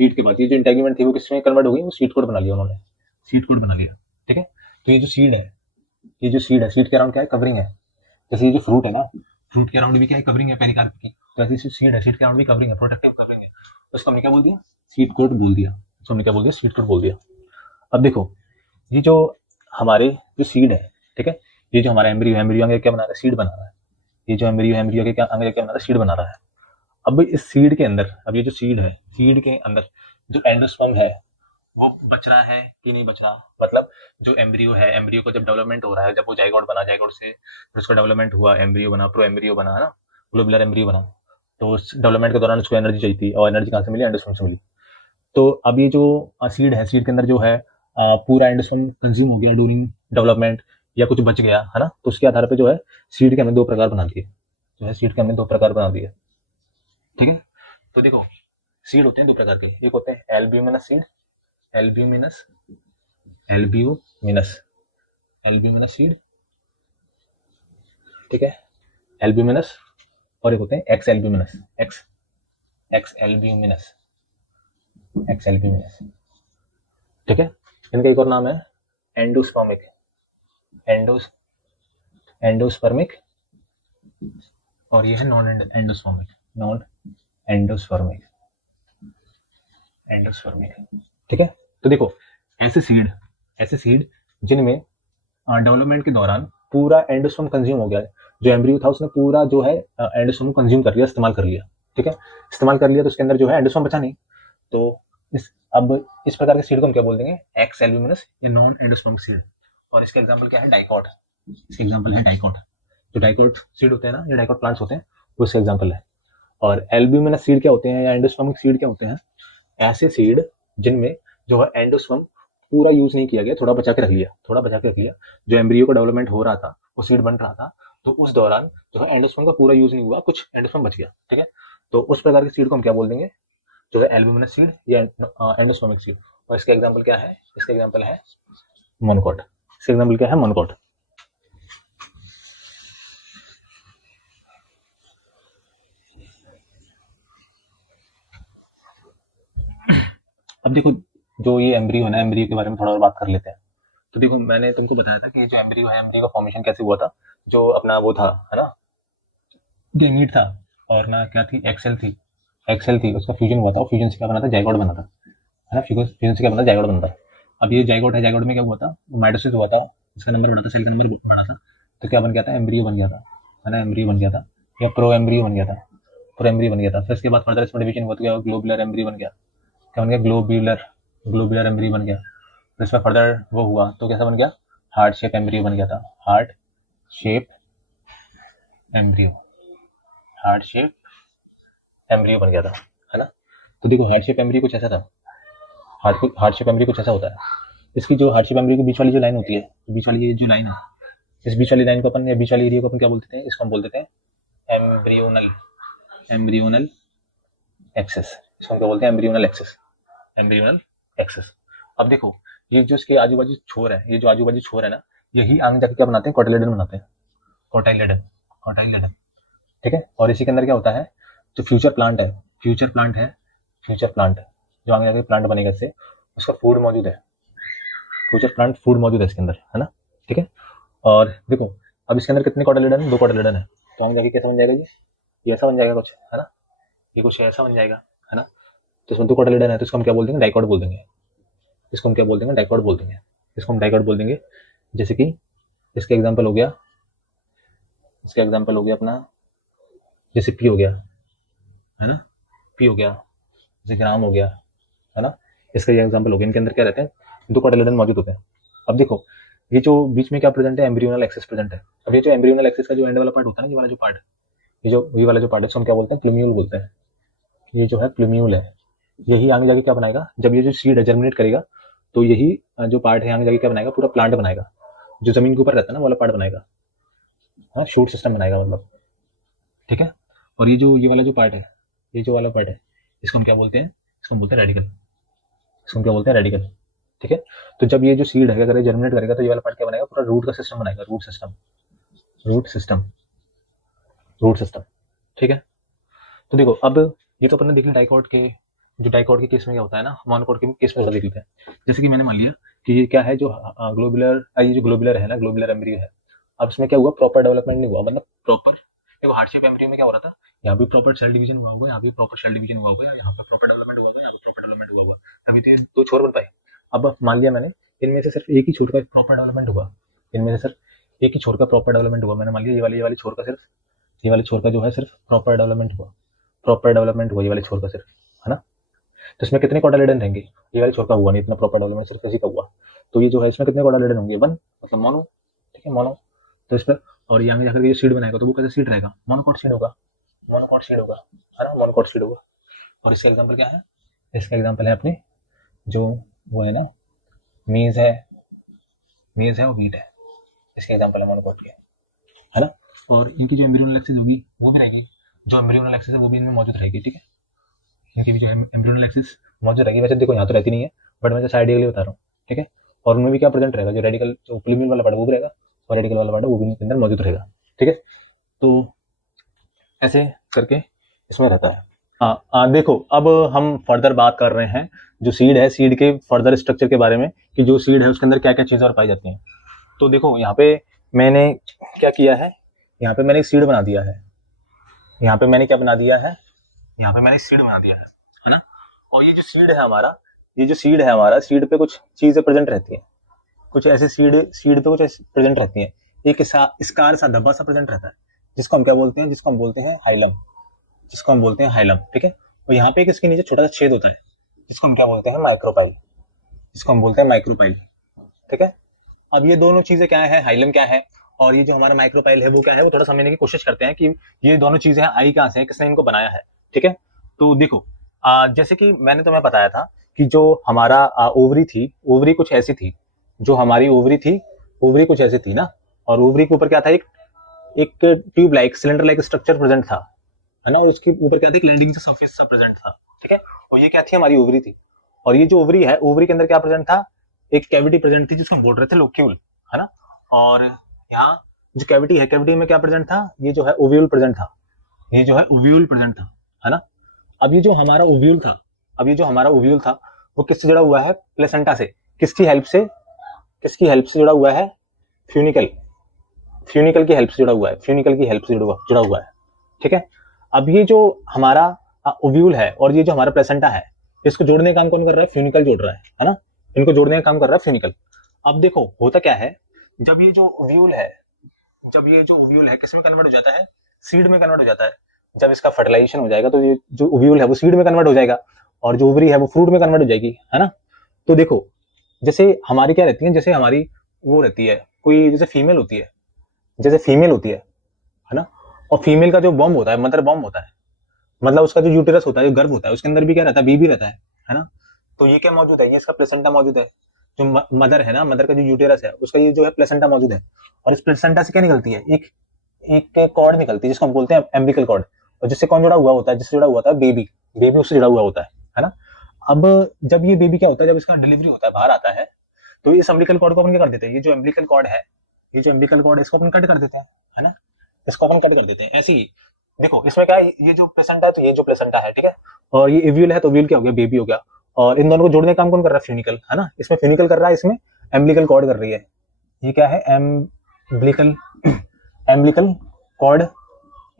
ये जो इंटेग्यूमेंट थी वो किसमें कन्वर्ट हो गई, वो सीड कोड बना लिया उन्होंने, सीड कोड बना लिया, ठीक है। तो ये जो सीड है, ये जो सीड है, सीड के अराउंड क्या है, कवरिंग है। जैसे ये जो फ्रूट है ना, फ्रूट के अराउंड भी क्या है, कवरिंग है पेरिकार्प की, तो ऐसी सीड है, सीड के अराउंड भी कवरिंग है, प्रोटेक्टिव कवरिंग है, तो उसको हमने क्या बोल दिया, सीड कोड बोल दिया, उसको हमने क्या बोल दिया, सीड कोड बोल दिया। अब देखो ये जो हमारे जो सीड है, ठीक है, ये जो हमारा एम्ब्रियो, एम्ब्रियो आगे क्या बना रहा है, सीड बना रहा है, ये जो एम्ब्रियो, एम्ब्रियो के क्या आगे क्या बना रहा है, सीड बना रहा है। अब इस सीड के अंदर, अब ये जो सीड है, सीड के अंदर जो एंडोस्पर्म है वो बच रहा है कि नहीं बच रहा, मतलब जो एम्ब्रियो है, एम्ब्रियो को जब डेवलपमेंट हो रहा है, जब वो जाइगोट बना, जाइगोट से फिर उसका डेवलपमेंट हुआ, एम्ब्रियो बना, प्रो एम्ब्रियो बना, है ना, ग्लोबुलर एम्ब्रियो बना, तो उस डेवलपमेंट के दौरान उसको एनर्जी चाहिए थी, और एनर्जी कहाँ से मिली, एंडोस्पर्म से मिली। तो अब ये जो सीड है, सीड के अंदर जो है पूरा एंडोस्पर्म कंज्यूम हो गया ड्यूरिंग डेवलपमेंट, या कुछ बच गया, है ना, तो उसके आधार पे जो है सीड के हमने दो प्रकार बना दिए, जो है सीड के हमने दो प्रकार बना दिए, ठीक है। तो देखो सीड होते हैं दो प्रकार के, एक होते हैं albuminous seed, albuminous, albuminous, albuminous seed, ठीक है, एल्ब्यूमिनस। और एक होते हैं x albuminous, x, x albuminous, x albuminous, ठीक है। इनका एक और नाम है एंडोस्पर्मिक, एंडोस, एंडोस्पर्मिक, और ये है non endospermic, non endospermic, endospermic, ठीक है। तो देखो ऐसे सीड जिनमें डेवलपमेंट के दौरान पूरा एंडोस्पर्म कंज्यूम हो गया है, जो एम्ब्रियो था उसने पूरा जो है एंडोस्पर्म कंज्यूम कर लिया, इस्तेमाल कर लिया, ठीक है, इस्तेमाल कर लिया, तो उसके अंदर जो है एंडोस्पर्म बचा नहीं। तो इस अब इस प्रकार के सीड को हम क्या बोल देंगे, एक्स एल्ब्यूमिनस या नॉन एंडोस्पर्मिक सीड। और इसका एग्जांपल क्या है, डाइकॉट, इसका एग्जांपल है डाइकॉट, जो डाइकॉट सीड होते हैं ना, ये डाइकॉट प्लांट्स होते हैं, वो इसका एग्जांपल है। और एल्ब्यूमिनस सीड क्या होते हैं, या एंडोस्पर्मिक सीड क्या होते हैं, ऐसे सीड जिनमें जो है एंडोस्पर्म पूरा यूज नहीं किया गया, थोड़ा बचा के रख लिया, थोड़ा बचा के रख लिया, जो एम्ब्रियो का डेवलपमेंट हो रहा था, वो सीड बन रहा था, तो उस दौरान जो है एंडोस्पर्म का पूरा यूज नहीं हुआ, कुछ एंडोस्पर्म बच गया, ठीक है। तो उस प्रकार के सीड को हम क्या बोल देंगे, जो है एल्ब्यूमिनस सीड या एंडोस्पर्मिक सीड। और इसका एग्जांपल क्या है, इसका एग्जांपल है मोनोकॉट, इसका एग्जांपल क्या है, मोनोकॉट। अब देखो जो ये एम्ब्रियो है ना, एम्ब्रियो के बारे में थोड़ा और बात कर लेते हैं। तो देखो मैंने तुमको बताया था कि ये जो एम्ब्रियो है, एम्ब्रियो का फॉर्मेशन कैसे हुआ था, जो अपना वो था, है ना, गैमीट था, और ना क्या थी, एक्सेल थी, एक्सेल थी, उसका फ्यूजन हुआ था, और फ्यूजन से क्या बना था, जाइगोट बना था, है ना, फ्यूजन से क्या बना, जाइगोट बना था। अब ये जाइगोट है, जाइगोट में क्या हुआ था, माइटोसिस हुआ था, इसका नंबर बढ़ा था, सेल का नंबर बढ़ा था, तो क्या बन गया था, एम्ब्रियो बन गया था, है ना, एम्ब्रियो बन गया था, या प्रो एम्ब्रियो बन गया था, प्रो एम्ब्रियो बन गया था। फिर इसके बाद फर्दर इसमें डिवीजन हुआ तो क्या हुआ, ग्लोबुलर एम्ब्रियो बन गया, क्या बन गया, ग्लोबुलर, ग्लोबुलर एम्ब्रियो बन गया। फिर इसमें फर्दर वो हुआ तो कैसा बन गया, हार्ट शेप एम्ब्रियो बन गया था, heart shape embryo, heart shape embryo बन गया था, है ना। तो देखो हार्ट शेप एम्ब्रियो कुछ ऐसा था, हार्ट शेप एम्ब्रियो कुछ ऐसा होता है। इसकी जो हार्डशिप एम्ब्रियो के बीच वाली जो लाइन होती है, बीच वाली ये जो लाइन है, इस बीच वाली लाइन को अपन या बीच वाली एरिया को अपन क्या बोलते हैं, इसको हम बोल देते हैं एम्ब्रियोनल एक्सेस। इसको हम क्या बोलते हैं, एम्ब्रियोनल एक्सेस। अब देखो ये जो इसके आजू बाजू छोर है, ये जो आजू बाजू छोर है ना, यही आगे जाके क्या बनाते हैं, कोटिलेडन बनाते हैं, कोटाइलेडन। ठीक है। और इसी के अंदर क्या होता है, जो फ्यूचर प्लांट जो आगे जाके प्लांट बनेगा इससे, उसका फूड मौजूद है, फ्यूचर प्लांट फूड मौजूद है इसके अंदर, है ना। ठीक है। और देखो अब इसके अंदर कितने कोटिलेडन है, 2 कोटिलेडन है। तो आगे जाके कैसा बन जाएगा, ये ऐसा बन जाएगा कुछ, है ना, ये कुछ ऐसा बन जाएगा, है ना। तो इसमें 2 कोटिलेडन है, तो इसको हम क्या बोल देंगे, डाइकॉट बोल देंगे। इसको हम क्या बोल देंगे, डाइकॉट बोल देंगे। इसको हम डाइकॉट बोल देंगे। जैसे कि इसका एग्जांपल हो गया, अपना, जैसे पी हो गया, है ना, पी हो गया, जैसे ग्राम हो गया, है ना। इसका ये एग्जांपल हो गया। इनके अंदर क्या रहते हैं, 2 कोटिलेडन मौजूद होते हैं। अब देखो ये जो बीच में क्या प्रेजेंट है, एम्ब्रियोनल एक्सेस प्रेजेंट है। अब ये जो एम्ब्रियोनल एक्सेस का जो एंड वाला पार्ट होता है ना, ये वाला जो पार्ट, ये वाला जो पार्ट है, उसको हम क्या बोलते हैं, प्लूम्यूल बोलते हैं। ये जो है प्लूम्यूल है, यही आगे जाके क्या बनाएगा, जब ये जो सीड है जर्मिनेट करेगा, तो यही जो पार्ट है आगे जाके क्या बनाएगा, पूरा प्लांट बनाएगा, जो जमीन के ऊपर रहता है ना, वाला पार्ट बनाएगा, हाँ, शूट सिस्टम बनाएगा मतलब। ठीक है। और ये वाला जो पार्ट है, ये जो वाला पार्ट है, इसको हम क्या बोलते हैं, इसको हम बोलते हैं रेडिकल। इसको हम क्या बोलते हैं, रेडिकल। ठीक है। तो जब ये जो सीड है क्या करेगा, जर्मिनेट करेगा, तो ये वाला पार्ट क्या बनाएगा, पूरा रूट का सिस्टम बनाएगा, रूट सिस्टम। ठीक है। तो देखो अब ये तो अपन ने देख लिया डाइकॉट के, जो डाइकॉट के केस में क्या होता है ना, मोनोकॉट के केस में देख लेते हैं। जैसे कि मैंने मान लिया कि ये क्या है, जो ग्लोबुलर, ये जो ग्लोबुलर है ना, ग्लोबुलर एम्ब्रियो है। अब इसमें क्या हुआ, प्रॉपर डेवलपमेंट नहीं हुआ, मतलब प्रॉपर, देखो हार्डशिप एम्ब्रियो में क्या हो रहा था, यहाँ भी प्रॉपर सेल डिवीजन हुआ होगा, यहाँ भी प्रॉपर सेल डिवीजन हुआ होगा, यहाँ पर प्रॉपर डेवलपमेंट हुआ होगा, यहाँ पर प्रॉपर डेवलपमेंट हुआ होगा, तभी तो ये 2 छोर बन पाए। अब मान लिया मैंने, इनमें से सिर्फ एक ही छोर का प्रॉपर डेवलपमेंट हुआ, इनमें से सिर्फ एक ही छोर का प्रॉपर डेवलपमेंट हुआ। मैंने मान लिया ये वाले छोर का सिर्फ, ये वाले छोर का जो है सिर्फ प्रॉपर डेवलपमेंट हुआ, ये वाले छोर का सिर्फ, है ना। तो इसमें कितने कोटिलेडन रहेंगे, ये वाले छोर का हुआ नहीं, इतना प्रॉपर डेवलपमेंट सिर्फ इसी का हुआ, तो ये जो है इसमें कितने कोटिलेडन होंगे, 1, मतलब मोनो। ठीक है, मोनो। तो इस पर, और ये आगे जाकर ये सीड बनाएगा, तो वो कैसे सीड रहेगा, मोनोकॉट सीड होगा, है ना, मोनोकॉट सीड होगा। और इसका एग्जांपल क्या है, इसका एग्जांपल है अपने जो वो है ना, मेज है और वीट है, इसके एग्जांपल है मोनोकॉट के, है ना। और इनकी जो एम्ब्रियोनल एक्सिस होगी वो भी रहेगी, जो एम्ब्रियोनल एक्सिस है वो भी इनमें मौजूद रहेगी। ठीक है, इनकी भी जो एम्ब्रियोनल एक्सिस मौजूद रहेगी। वैसे देखो यहाँ तो रहती नहीं है, बट मैं जैसे आइडिया के लिए बता रहा हूँ। ठीक है। और उनमें भी क्या प्रेजेंट रहेगा, जो रेडिकल, जो प्लूम्यूल वाला पार्ट वो भी रहेगा, और रेडिकल वाला पार्ट वो भी इनके अंदर मौजूद रहेगा। ठीक है। तो ऐसे करके इसमें रहता है। देखो अब हम फर्दर बात कर रहे हैं जो सीड है, सीड के फर्दर स्ट्रक्चर के बारे में, कि जो सीड है उसके अंदर क्या क्या चीजें और पाई जाती हैं। तो देखो यहाँ पे मैंने क्या किया है, यहाँ पे मैंने एक सीड बना दिया है, यहाँ पे मैंने क्या बना दिया है, यहाँ पे मैंने सीड बना दिया है ना। और ये जो सीड है हमारा, सीड पे कुछ चीजें प्रेजेंट रहती हैं, कुछ ऐसे सीड पे कुछ ऐसे प्रेजेंट रहती हैं। एक स्कार सा धब्बा सा प्रेजेंट रहता है, जिसको हम क्या बोलते हैं, हाइलम। ठीक है। और यहाँ पे इसके नीचे छोटा सा छेद होता है, जिसको हम क्या बोलते हैं, माइक्रोपाइल। ठीक है। अब ये दोनों चीजें क्या है, हाइलम क्या है, और ये जो हमारा माइक्रोपाइल है वो क्या है, वो थोड़ा समझने की कोशिश करते हैं कि ये दोनों चीजें आई कहाँ से है, किसने इनको बनाया है। ठीक है। तो देखो जैसे कि मैंने तुम्हें बताया था कि जो हमारा ओवरी थी, ओवरी कुछ ऐसी थी, जो हमारी ओवरी थी, ओवरी कुछ ऐसी थी ना। और ओवरी के ऊपर क्या था, एक tube like, cylinder like structure present था, है ना। और उसके ऊपर क्या था, एक लैंडिंग सा सरफेस सा प्रेजेंट था। ठीक है। और ये क्या थी, हमारी ओवरी थी। और ये जो ओवरी है, ओवरी के अंदर क्या प्रेजेंट था, एक कैविटी प्रेजेंट थी, जिसको हम बोल रहे थे लोक्यूल, है ना। और यहाँ जो कैविटी है, कैविटी में क्या प्रेजेंट था, ये जो है ओव्यूल प्रेजेंट था, है ना। अब ये जो हमारा ओव्यूल था, वो किससे जुड़ा हुआ है, प्लेसेंटा से। किसकी हेल्प से जुड़ा हुआ है, फ्यूनिकल की हेल्प से जुड़ा हुआ है। ठीक है। अब ये जो हमारा ओव्यूल है और ये जो हमारा प्लेसेंटा है, इसको जोड़ने का काम कौन कर रहा है, फ्यूनिकल जोड़ रहा है ना। इनको जोड़ने का काम कर रहा है फ्यूनिकल। अब देखो होता क्या है, जब ये जो ओव्यूल है किस में कन्वर्ट हो जाता है, सीड में कन्वर्ट हो जाता है। जब इसका फर्टिलाइजेशन हो जाएगा तो ये जो ओव्यूल है वो सीड में कन्वर्ट हो जाएगा, और जो ओवरी है वो फ्रूट में कन्वर्ट हो जाएगी, है ना। तो देखो जैसे हमारी क्या रहती है, जैसे हमारी वो रहती है, कोई जैसे फीमेल होती है ना। और फीमेल का जो बॉम्ब होता है, मदर बॉम्ब होता है, मतलब उसका जो यूटेरस होता है, जो गर्भ होता है, उसके अंदर भी क्या रहता है, बेबी रहता है ना। तो ये क्या मौजूद है, ये इसका प्लेसेंटा मौजूद है। जो मदर है ना, मदर का जो यूटेरस है उसका ये जो है प्लेसेंटा मौजूद है, और इस प्लेसेंटा से क्या निकलती है, एक एक कॉर्ड निकलती है जिसको हम बोलते हैं एम्बिलिकल कॉर्ड, और जिससे कौन जुड़ा हुआ होता है, जिससे जुड़ा हुआ होता है बेबी, बेबी उससे जुड़ा हुआ होता है ना। अब जब ये बेबी क्या होता है, जब इसका डिलीवरी होता है, बाहर आता है, तो इस अम्बिलिकल कॉर्ड को अपन क्या कर देते हैं, ये जो अम्बिलिकल कॉर्ड है, ये जो अम्बिलिकल कॉर्ड है इसको अपन कट कर देते हैं, है ना, इसको अपन कट कर देते हैं। ऐसे ही देखो इसमें क्या है, ये जो प्लेसेंटा है तो ये जो प्लेसेंटा है, ठीक है, और ये एव्यूल है तो एव्यूल क्या हो गया, बेबी हो गया, और इन दोनों को जोड़ने का काम कौन कर रहा है, फ्यूनिकल, है ना, इसमें फ्यूनिकल कर रहा है, इसमें एम्बिलिकल कॉर्ड कर रही है, ये क्या है, एम्बिलिकल एम्बिलिकल कॉर्ड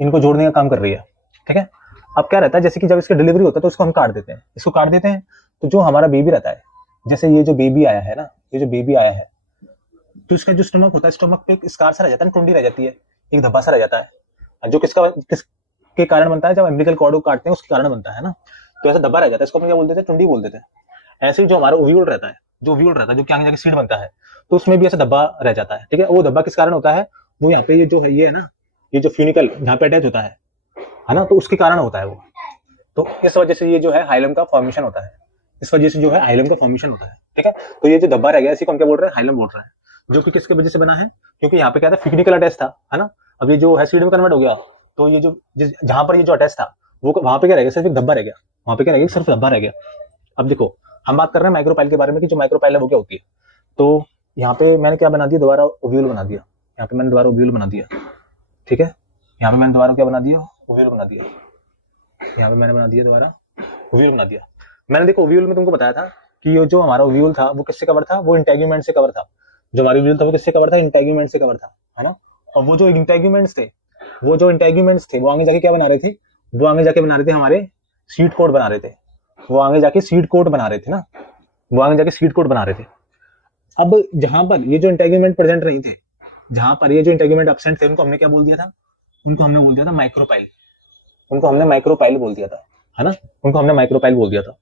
इनको जोड़ने का काम कर रही है, ठीक है। अब क्या रहता है, जैसे कि जब इसका डिलीवरी होता है तो इसको हम काट देते हैं, इसको काट देते हैं, तो जो हमारा बेबी रहता है, जैसे ये जो बेबी आया है ना, ये जो बेबी आया है, तो इसका जो स्टमक होता है, स्टमक पे एक स्कार सा रह जाता है, टुंडी रह जाती है, एक धब्बा सा रह जाता है, जो किसके कारण बनता है, जब एम्बिलिकल कॉर्ड को काटते हैं उसके कारण बनता है ना, तो ऐसा धब्बा रह जाता है, इसको अपन क्या बोलते थे, टुंडी बोल देते हैं। ऐसे ही जो हमारा ओव्यूल रहता है, जो ओव्यूल रहता है, जो कि आगे जाके सीड बनता है, तो उसमें भी ऐसा धब्बा रह जाता है, ठीक है। वो धब्बा किस कारण होता है, वो यहाँ पे ये जो है, ये है ना, ये जो फ्यूनिकल यहाँ पे अटैच होता है ना, तो उसके कारण होता है वो, तो इस वजह से ये जो है हाइलम का फॉर्मेशन होता है, इस वजह से जो है हाइलम का फॉर्मेशन होता है, ठीक है। तो ये जो धब्बा रह गया इसी को हम क्या बोल रहे हैं, हाइलम बोल रहे हैं, जो कि किसके वजह से बना है, क्योंकि यहाँ पे क्या था, फ्यूनिकल अटैच था, है ना। अब ये जो है सीड में कन्वर्ट हो गया, तो ये जो जहां पर ये जो अटैच था, वो वहां पे क्या रह गया, सिर्फ एक धब्बा रह गया, वहां पे क्या रह गया, सिर्फ धब्बा रह गया। अब देखो हम बात कर रहे हैं माइक्रोपाइल के बारे में, कि जो माइक्रोपाइल है वो क्या होती है, तो यहाँ पे मैंने क्या बना दिया, दोबारा ओव्यूल बना दिया, यहाँ पे मैंने दोबारा ओव्यूल बना दिया, ठीक है, यहाँ पे मैंने दोबारा क्या बना दिया, ओव्यूल बना दिया, यहाँ पे मैंने बना दिया दोबारा ओव्यूल बना दिया। मैंने देखो ओव्यूल में तुमको बताया था कि ये जो हमारा ओव्यूल था वो किससे कवर था, वो इंटेग्यूमेंट से कवर था, जो हमारा ओव्यूल था वो किससे कवर था, इंटेग्यूमेंट से कवर था, है ना। और वो जो इंटेग्यूमेंट्स थे, वो आगे जाके क्या बना रहे थे, वो आगे जाके बना रहे थे हमारे सीड कोड बना रहे थे, वो आगे जाके सीड कोड बना रहे थे ना, वो आगे जाके सीड कोड बना रहे थे। अब जहां पर ये जो इंटेग्यूमेंट प्रेजेंट नहीं थे, जहां पर ये जो इंटेग्यूमेंट एब्सेंट थे, उनको हमने क्या बोल दिया था, उनको हमने बोल दिया था माइक्रोपाइल, उनको हमने माइक्रोपाइल बोल दिया था, है ना, उनको हमने माइक्रोपाइल बोल दिया था।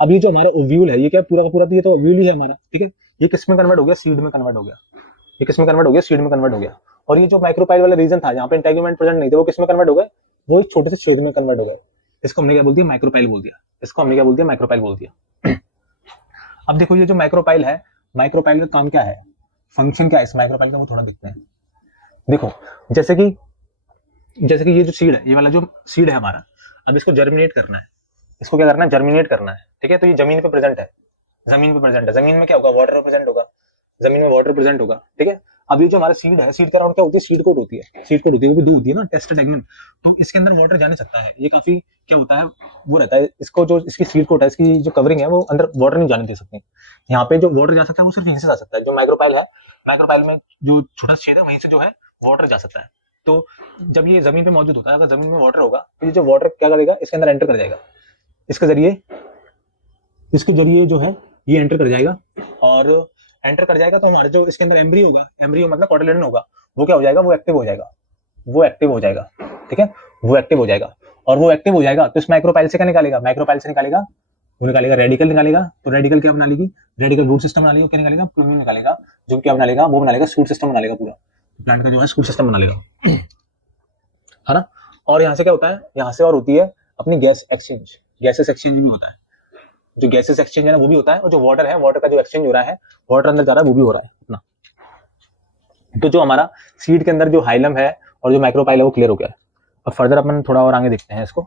अब ये जो हमारा ओव्यूल है, ये क्या पूरा का पूरा, तो ये तो ओव्यूल ही है हमारा, ठीक है। ये किस में कन्वर्ट हो गया, सीड में कन्वर्ट हो गया, ये किस में कन्वर्ट हो गया, सीड में कन्वर्ट हो गया। और ये जो माइक्रोपाइल वाला रीजन था जहाँ पे इंटेग्यूमेंट प्रेजेंट नहीं थे, वो किस में कन्वर्ट हो गए, वो एक छोटे से छेद में कन्वर्ट हो गए, इसको हमने क्या बोल दिया, माइक्रोपाइल बोल दिया, इसको हमने क्या बोल दिया, माइक्रोपाइल बोल दिया। अब देखो ये जो माइक्रोपाइल है, माइक्रोपाइल का काम क्या है, फंक्शन क्या है इस माइक्रोपाइल का, वो थोड़ा देखते हैं। देखो जैसे कि ये जो सीड है, ये वाला जो सीड है हमारा, अब इसको जर्मिनेट करना है, इसको क्या करना है, जर्मिनेट करना है, ठीक है। तो ये जमीन पे प्रेजेंट है, जमीन पे प्रेजेंट है, जमीन में क्या होगा, वाटर प्रेजेंट होगा, जमीन में वाटर प्रेजेंट होगा, ठीक है। अब ये जो हमारा सीड है, सीड का राउंड क्या होती है, सीड कोट होती है, सीड कोट होती है, वो भी दो होती है ना, टेस्टेड एग्नम, तो इसके अंदर वाटर जा नहीं सकता है, ये काफी क्या होता है, वो रहता है, इसको जो इसकी सीड कोट है, इसकी जो कवरिंग है, वो अंदर वाटर नहीं जाने दे सकती। यहाँ पे जो वाटर जा सकता है वो सिर्फ यहीं से जा सकता है, जो माइक्रोपाइल है, माइक्रोपाइल में जो छोटा छेद है वहीं से जो है वाटर जा सकता है। तो जब ये जमीन पे मौजूद होता है, अगर जमीन में वाटर होगा, तो ये जो वाटर क्या करेगा, इसके अंदर एंटर कर जाएगा, इसके जरिए जो है ये एंटर कर जाएगा, और एंटर कर जाएगा तो हमारे जो इसके अंदर एम्ब्रियो होगा, एम्ब्रियो मतलब कोटिलेडन होगा, वो क्या हो जाएगा, वो एक्टिव हो जाएगा, वो एक्टिव हो जाएगा, ठीक है, वो एक्टिव हो जाएगा। और वो एक्टिव हो जाएगा तो इस माइक्रोपाइल से क्या निकालेगा, माइक्रोपाइल से निकालेगा, वो निकालेगा रेडिकल निकालेगा, तो रेडिकल क्या बना लेगी, रेडिकल रूट सिस्टम बना लेगा, क्या निकालेगा, प्लूमिन निकालेगा, जो क्या बना लेगा, वो बना लेगा सूट सिस्टम बना लेगा, पूरा प्लांट का जो है सूट सिस्टम बना लेगा, है ना। और यहाँ से क्या होता है, यहाँ से और होती है अपनी गैस एक्सचेंज, गैसेस एक्सचेंज भी होता है, जो गैसेस एक्सचेंज है ना वो भी होता है, और जो वाटर है, वाटर का जो एक्सचेंज हो रहा है, वाटर अंदर जा रहा है, वो भी हो रहा है अपना। तो जो हमारा सीड के अंदर जो हाइलम है और जो माइक्रोपाइल है वो क्लियर हो गया है। अब फर्दर अपन थोड़ा और आगे देखते हैं इसको।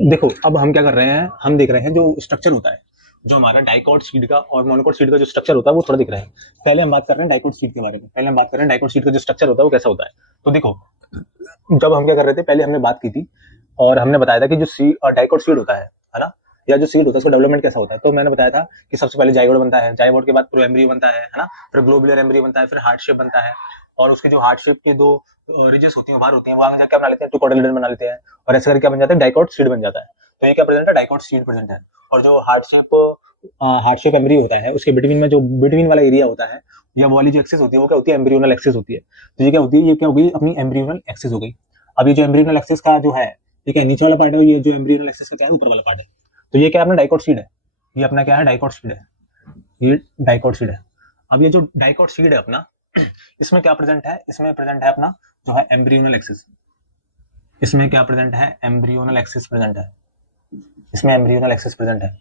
देखो अब हम क्या कर रहे हैं, हम देख रहे हैं जो स्ट्रक्चर होता है, जो हमारा डाइकॉट सीड का और मोनोकॉट सीड का जो स्ट्रक्चर होता है वो थोड़ा दिख रहा है। पहले हम बात कर रहे हैं डाइकॉट सीड के बारे में, पहले हम बात कर रहे हैं डाइकॉट सीड का जो स्ट्रक्चर होता है वो कैसा होता है। तो देखो जब हम क्या कर रहे थे, पहले हमने बात की थी और हमने बताया था कि जो डाइकॉट सीड होता है ना, या जो सीड होता है उसका डेवलपमेंट कैसा होता है। तो मैंने बताया था कि सबसे पहले जाइगोट बनता है, जाइगोट के बाद प्रोएम्ब्रियो बनता है ना, फिर ग्लोबुलर एम्ब्रियो बनता है, फिर हार्ट शेप बनता है, और उसकी जो हार्ट शेप के दो रिजेस होती हैं, बाहर होती हैं, वो आगे जाके बना लेते हैं, टू कोटिलेडन बना लेते हैं, और ऐसे करके क्या बन जाता है, डाइकॉट सीड बन जाता है। तो ये क्या प्रेजेंट है, डाइकॉट सीड प्रेजेंट है। और जो हार्ट शेप एम्ब्रियो होता है, उसके बिटवीन में जो बिटवीन वाला एरिया होता है, या वो वाली जो एक्सिस होती है, वो क्या होती है, एम्ब्रियोनल एक्सिस होती है। तो ये क्या होती है, ये क्या हो गई, अपनी एम्ब्रियोनल एक्सिस हो गई। अब ये जो एम्ब्रियोनल एक्सिस का जो है, ठीक है, नीचे वाला पार्ट है, ये जो एम्ब्रियोनल एक्सिस का क्या है, ऊपर वाला पार्ट है। तो ये क्या है, अपना डाइकॉट सीड है, ये अपना क्या है, डाइकॉट सीड है, ये डाइकॉट सीड है। अब ये जो डाइकॉट सीड है अपना, इसमें क्या प्रेजेंट है, इसमें प्रेजेंट है अपना जो है एम्ब्रियोनल एक्सिस। इसमें क्या प्रेजेंट है, एम्ब्रियोनल एक्सिस प्रेजेंट है, इसमें एम्ब्रियोनल एक्सिस प्रेजेंट है।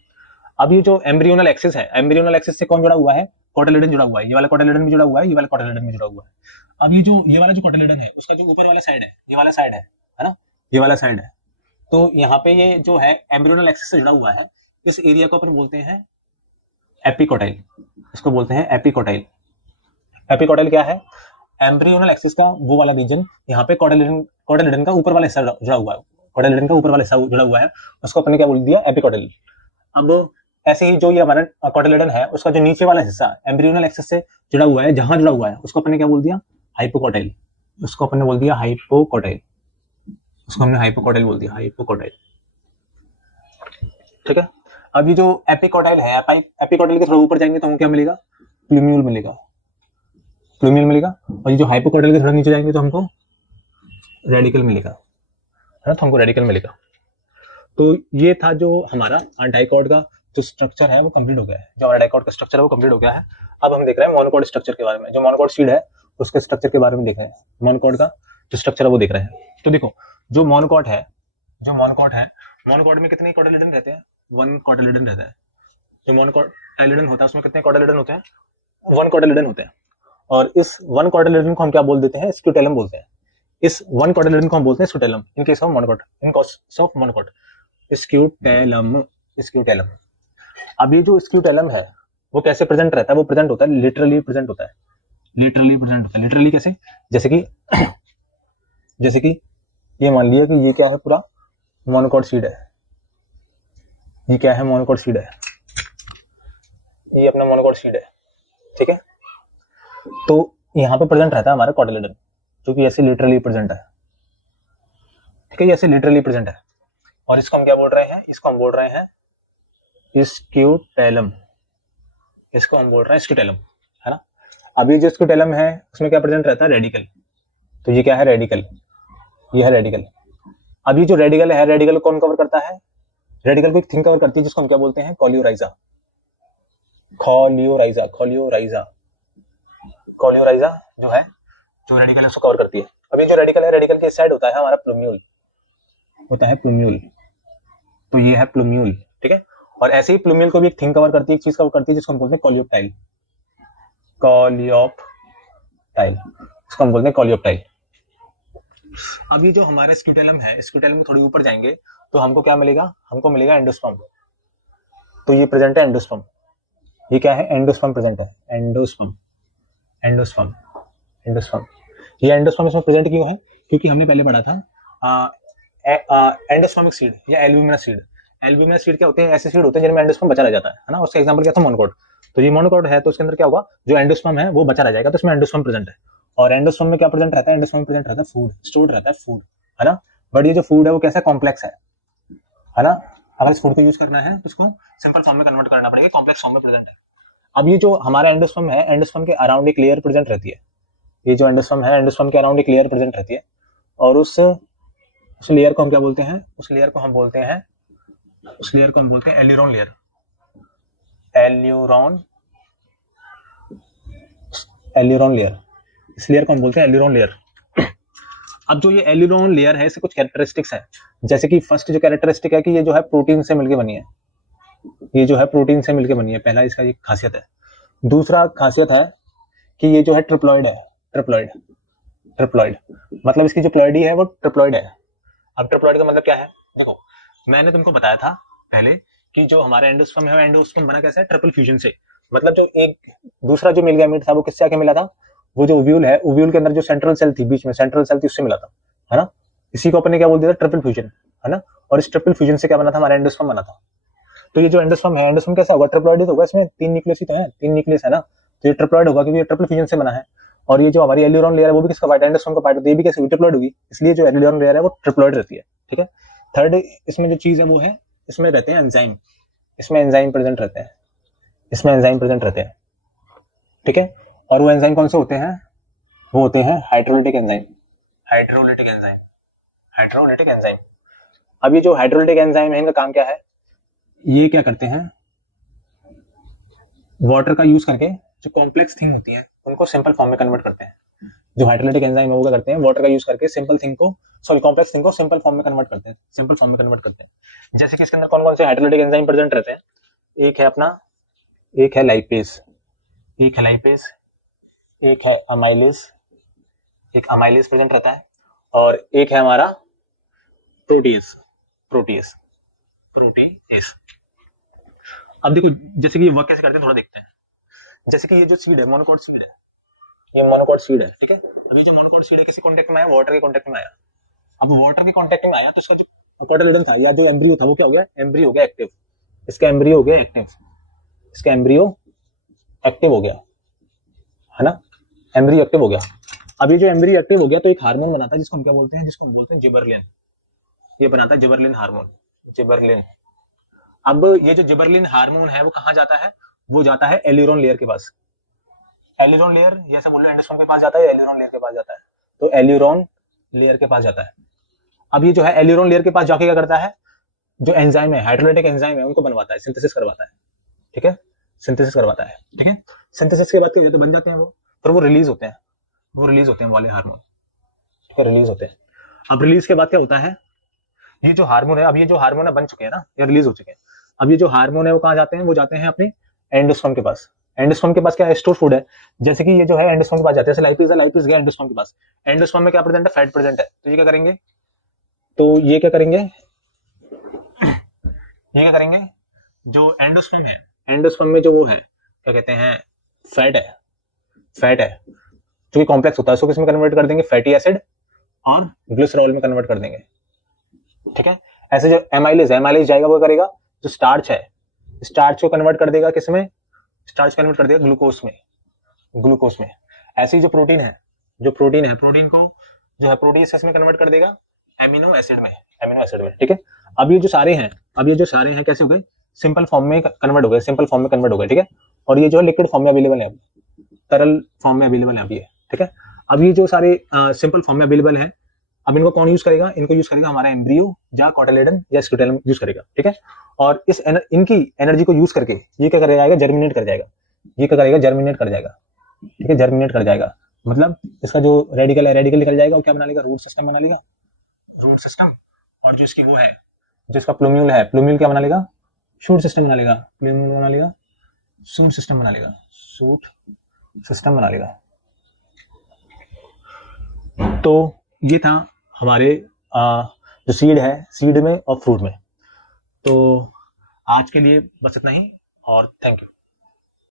अब ये जो एम्ब्रियोनल एक्सिस है, एम्ब्रियोनल एक्सिस से कौन जुड़ा हुआ है, कोटिलेडन जुड़ा हुआ है, ये वाला कोटिलेडन भी जुड़ा हुआ है, ये वाला कोटिलेडन भी जुड़ा हुआ है। अब ये वाला जो कोटिलेडन है उसका जो ऊपर वाला साइड है, ये वाला साइड है ना, ये वाला साइड है, तो यहाँ पे ये जो है एम्ब्रियोनल एक्सिस से जुड़ा हुआ है, इस एरिया को अपन बोलते हैं एपिकोटाइल, इसको बोलते हैं एपिकोटाइल। एपिकोटाइल क्या है, एम्ब्रियोनल एक्सिस का वो वाला रीजन, यहाँ पे कोटिलेडन का ऊपर वाला हिस्सा जुड़ा हुआ है, कोटिलेडन का ऊपर वाला हिस्सा जुड़ा हुआ है, उसको अपन ने क्या बोल दिया, एपिकोटाइल। अब ऐसे ही जो ये हमारा कोटिलेडन है उसका जो नीचे वाला हिस्सा एम्ब्रियोनल एक्सिस से जुड़ा हुआ है, जहां जुड़ा हुआ है उसको अपन ने क्या बोल दिया, हाइपोकोटाइल, उसको अपन ने बोल दिया हाइपोकोटाइल, उसको हमने हाइपोकोटाइल बोल दिया, हाइपोकोटाइल। ठीक है। अब ये जो एपिकोटाइल है, एपिकोटाइल के थोड़ा ऊपर जाएंगे तो हमको क्या मिलेगा, प्लूम्यूल मिलेगा, प्लूम्यूल मिलेगा। और ये जो हाइपोकोटाइल के थोड़ा नीचे जाएंगे तो हमको रेडिकल मिलेगा, है ना, तो हमको रेडिकल मिलेगा। तो ये था जो हमारा डाइकॉट का जो स्ट्रक्चर है वो कंप्लीट हो गया है, जो हमारा डाइकॉट का स्ट्रक्चर है वो कंप्लीट हो गया है। अब हम देख रहे हैं मोनोकॉट स्ट्रक्चर के बारे में, जो मोनोकॉट सीड है उसके स्ट्रक्चर के बारे में देख रहे हैं, मोनोकॉट का जो स्ट्रक्चर है वो देख रहे हैं। तो देखो जो मोनोकॉट है, मोनोकॉट में कितने कोटिलेडन रहते हैं, 1 कोटिलेडन रहता है। जो मोनोकोटिलेडन होता है उसमें कितने कोटिलेडन होते हैं, 1 कोटिलेडन होते हैं। और इस 1 कोटिलेडन को हम क्या बोल देते हैं, स्क्यूटेलम बोलते हैं। इस 1 कोटिलेडन को हम बोलते हैं scutellum in case of monocot, in case of monocot scutellum, scutellum. अब ये जो स्क्यूटेलम है वो कैसे प्रेजेंट रहता है, वो प्रेजेंट होता है लिटरली प्रेजेंट होता है, लिटरली प्रेजेंट होता है। लिटरली कैसे, जैसे कि ये मान लिया कि ये क्या है, पूरा मोनोकॉट सीड है, ये क्या है, मोनोकॉट सीड है, ये अपना मोनोकॉट सीड है। ठीक है, तो यहाँ पे प्रेजेंट रहता है हमारा कोटिलेडन, जो कि ऐसे लिटरली प्रेजेंट है। ठीक है, ऐसे लिटरली प्रेजेंट है। और इसको हम क्या बोल रहे हैं, इसको हम बोल रहे हैं स्क्यूटेलम, इसको हम बोल रहे हैं स्क्यूटेलम, है ना। अभी जो स्क्यूटेलम है उसमें क्या प्रेजेंट रहता है, रेडिकल। तो ये क्या है, रेडिकल, ये है रेडिकल। अभी जो रेडिकल है, रेडिकल कौन कवर करता है, रेडिकल को एक थिंग कवर करती है जिसको हम क्या बोलते हैं, कोलियोराइजा, कोलियोराइजा, कोलियोराइजा, कोलियोराइजा जो है, जो रेडिकल है उसको कवर करती है। अभी जो रेडिकल है, रेडिकल के साइड होता है हमारा प्लूम्यूल, होता है प्लूम्यूल, तो ये है प्लूम्यूल। ठीक है, और ऐसे ही प्लूम्यूल को भी एक थिंग कवर करती है, एक चीज कवर करती है जिसको हम बोलते हैं कोलियोप्टाइल, कोलियोप्टाइल, इसको हम बोलते हैं कोलियोप्टाइल। अभी जो हमारे स्क्यूटेलम है, स्क्यूटेलम में थोड़ी ऊपर जाएंगे तो हमको क्या मिलेगा, हमको मिलेगा एंडोस्पर्म। तो ये प्रेजेंट है एंडोस्पर्म, ये क्या है, एंडोस्पर्म प्रेजेंट है, एंडोस्पर्म, एंडोस्पर्म, एंडोस्पर्म। ये एंडोस्पर्म इसमें प्रेजेंट क्यों है, क्योंकि हमने पहले पढ़ा था एंडोस्पर्मिक सीड या एल्ब्यूमिनस सीड। एल्ब्यूमिनस सीड क्या होते हैं, ऐसे सीड होते हैं जिनमें एंडोस्पर्म बचा रह जाता है ना। उसका एग्जांपल क्या था, मोनोकॉट। तो ये मोनोकॉट है तो उसके अंदर क्या होगा, जो एंडोस्पर्म है वो बचा रह जाएगा, तो इसमें एंडोस्पर्म प्रेजेंट है। और एंडोस्पर्म में क्या प्रेजेंट रहता है, एंडोस्पर्म प्रेजेंट रहता है फूड, स्टोर्ड रहता है फूड, है ना। बट ये जो फूड है वो कैसा कॉम्प्लेक्स है ना। अगर इस फूड को यूज करना है तो इसको सिंपल फॉर्म में कन्वर्ट करना पड़ेगा, कॉम्प्लेक्स फॉर्म में प्रेजेंट है। अब ये जो हमारा एंडोस्पर्म है, एंडोस्पर्म के अराउंड एक लेयर प्रेजेंट रहती है। ये जो एंडोस्पर्म है, एंडोस्पर्म के अराउंड एक लेयर प्रेजेंट रहती है, और उस लेयर को हम क्या बोलते हैं, उस लेयर को हम बोलते हैं एल्यूरोन लेयर, एल्यूरोन लेयर, इस लेयर को हम बोलते हैं एल्यूरोन लेयर। अब जो ये एल्यूरोन लेयर है, इससे कुछ कैरेक्टरिस्टिक्स है। जैसे कि फर्स्ट जो कैरेक्टरिस्टिक है कि ये जो है प्रोटीन से मिलकर बनी है, ये जो है प्रोटीन से मिलकर बनी है, पहला इसका ये खासियत है। दूसरा खासियत है कि ये जो है ट्रिप्लॉइड है, ट्रिप्लॉइड, ट्रिप्लॉइड मतलब इसकी जो प्लॉइडी है वो ट्रिप्लॉइड है। अब ट्रिप्लॉइड का मतलब क्या है, देखो मैंने तुमको बताया था पहले कि जो हमारा एंडोस्पर्म है, एंडोस्पर्म बना कैसे है, ट्रिपल फ्यूजन से। मतलब जो एक दूसरा जो मिल गैमेट था वो किससे आके मिला था, वो जो ओव्यूल है, ओव्यूल के अंदर जो सेंट्रल सेल थी, बीच में सेंट्रल सेल थी, उससे मिला था, है ना। इसी को अपन ने क्या बोल दिया था, ट्रिपल फ्यूजन, है ना। और इस ट्रिपल फ्यूजन से क्या बना था, हमारा एंडोस्पर्म बना था। तो ये जो एंडोस्पर्म है, एंडोस्पर्म कैसा होगा, ट्रिप्लॉइड होगा, इसमें 3 न्यूक्लियस ही तो है, 3 न्यूक्लियस है ना। तो ये ट्रिप्लॉइड होगा क्योंकि ये ट्रिपल फ्यूजन से बना है। और ये जो हमारी एल्यूरोन लेयर है वो भी किसका पार्ट है, एंडोस्पर्म का पार्ट है, तो ये भी कैसे ट्रिप्लॉइड होगी, इसलिए जो एल्यूरोन लेयर है वो ट्रिप्लॉइड रहती है। ठीक है। थर्ड इसमें जो चीज है वो है, इसमें रहते हैं एंजाइम, इसमें एंजाइम प्रेजेंट रहते हैं, इसमें एंजाइम प्रेजेंट रहते हैं। ठीक है। और वो एंजाइम कौन से होते हैं, वो होते हैं hydrolytic enzyme, hydrolytic enzyme, hydrolytic enzyme. अब ये जो हाइड्रोलिटिक एंजाइम है, इनका काम क्या है, ये क्या करते हैं, वाटर का यूज करके जो कॉम्प्लेक्स थिंग होती है उनको सिंपल फॉर्म में कन्वर्ट करते हैं। जो हाइड्रोलाइटिक एंजाइम है वो क्या करते हैं, वाटर का यूज करके सिंपल थिंग को, सॉरी कॉम्प्लेक्स थिंग को सिंपल फॉर्म में कन्वर्ट करते हैं, सिंपल फॉर्म में कन्वर्ट करते हैं। जैसे कि इसके अंदर कौन कौन से हाइड्रोलाइटिक एंजाइम प्रेजेंट रहते हैं, एक है अपना, एक है लाइपेज, एक है लाइपेज, एक है अमाइलेज, एक अमाइलेज प्रेजेंट रहता है, और एक है हमारा प्रोटीएज, प्रोटीएज, प्रोटीएज। अब देखो जैसे कि ये वर्क कैसे करते हैं थोड़ा देखते हैं। जैसे कि ये जो सीड है मोनोकोट सीड है, ये मोनोकोट सीड है, ठीक है। अब ये जो मोनोकोट सीड है किसी कांटेक्ट में आया, वाटर के कांटेक्ट में आया। अब वाटर के कांटेक्ट में आया तो इसका जो कोटाइलिडन था या जो एम्ब्रियो था वो क्या हो गया, एम्ब्रियो हो गया एक्टिव, इसका एम्ब्रियो हो गया एक्टिव, इसका एम्ब्रियो एक्टिव हो गया, है ना, एम्ब्रियो एक्टिव हो गया। अब ये जो एम्ब्रियो एक्टिव हो गया तो एक हार्मोन बनाता है जिसको हम क्या बोलते हैं, जिसको हम बोलते हैं जिबरलिन। ये बनाता है जिबरलिन हार्मोन, जिबरलिन। अब ये जो जिबरलिन हार्मोन है वो कहाँ जाता है, वो जाता है एल्यूरोन लेयर के पास। एल्यूरोन लेयर जैसे बोल रहे एंडोस्पर्म के पास जाता है, एल्यूरोन लेयर के पास जाता है, तो एल्यूरोन लेयर के पास जाता है। अब ये जो है एल्यूरोन लेयर के पास जाके क्या करता है, जो एंजाइम है, हाइड्रोलाइटिक एंजाइम है, उनको बनवाता है, सिंथेसिस करवाता है, ठीक है, सिंथेसिस करवाता है, ठीक है। सिंथेसिस के बाद क्या होता है, बन जाते हैं वो, फिर वो रिलीज होते हैं, वो रिलीज होते हैं वाले हार्मोन, ठीक है, रिलीज होते हैं। अब रिलीज के बाद क्या होता है, ये जो हार्मोन है, अब ये जो हार्मोन है बन चुके हैं ना, या रिलीज हो चुके हैं। अब ये जो हार्मोन है वो कहाँ जाते हैं, वो जाते हैं अपने एंडोस्पर्म के पास। एंडोस्पर्म के पास क्या स्टोर फूड है, जैसे कि ये जो है एंडोस्पर्म के पास जाते हैं, जैसे लाइपेज है, लाइपेज गया एंडोस्पर्म के पास, एंडोस्पर्म में क्या प्रेजेंट है, फैट प्रेजेंट है, तो ये क्या करेंगे, तो ये क्या करेंगे, ये क्या करेंगे, जो एंडोस्पर्म है, एंडोस्पर्म में जो वो है क्या कहते हैं, फैट है, फैट है जो कि कॉम्प्लेक्स होता है, उसको किस में कन्वर्ट कर देंगे, फैटी एसिड और ग्लिसरॉल में कन्वर्ट कर देंगे, ठीक है। ऐसे जो एमाइलेज है, एमाइलेज जाएगा वो करेगा, जो स्टार्च है, स्टार्च को कन्वर्ट कर देगा किसमें, स्टार्च कन्वर्ट कर देगा ग्लूकोज में, ग्लूकोज में। ऐसे ही जो प्रोटीन है, जो प्रोटीन है, प्रोटीन को जो है प्रोटीज में कन्वर्ट कर देगा एमिनो एसिड में, एमिनो एसिड में, ठीक है। अब ये जो सारे हैं, अब ये जो सारे हैं कैसे हो गए, सिंपल फॉर्म में कन्वर्ट हो गए, सिंपल फॉर्म में कन्वर्ट हो गए, ठीक है। और ये जो है लिक्विड फॉर्म में अवेलेबल है, तरल फॉर्म में अवेलेबल है अब ये, ठीक है। अब ये जो सारे सिंपल फॉर्म में अवेलेबल है, अब इनको कौन यूज करेगा, इनको यूज करेगा हमारा एम्ब्रियो या कोटाइलिडन या स्क्यूटेलम यूज करेगा, ठीक है। और इस इनकी एनर्जी को यूज करके ये क्या कर जाएगा, जर्मिनेट कर जाएगा, ये क्या करेगा, जर्मिनेट कर जाएगा, ठीक है, जर्मिनेट कर जाएगा। मतलब इसका जो रेडिकल है, रेडिकल निकल जाएगा, वो क्या बना लेगा, रूट सिस्टम बना लेगा, रूट सिस्टम। और जो इसकी वो है, जो इसका प्लूम्यूल है, प्लूम्यूल क्या बना लेगा, शूट सिस्टम बना लेगा, प्लूम्यूल बना लेगा, शूट सिस्टम बना लेगा, शूट सिस्टम बना लेगा। तो ये था हमारे जो सीड है, सीड में और फ्रूट में। तो आज के लिए बस इतना ही, और थैंक यू।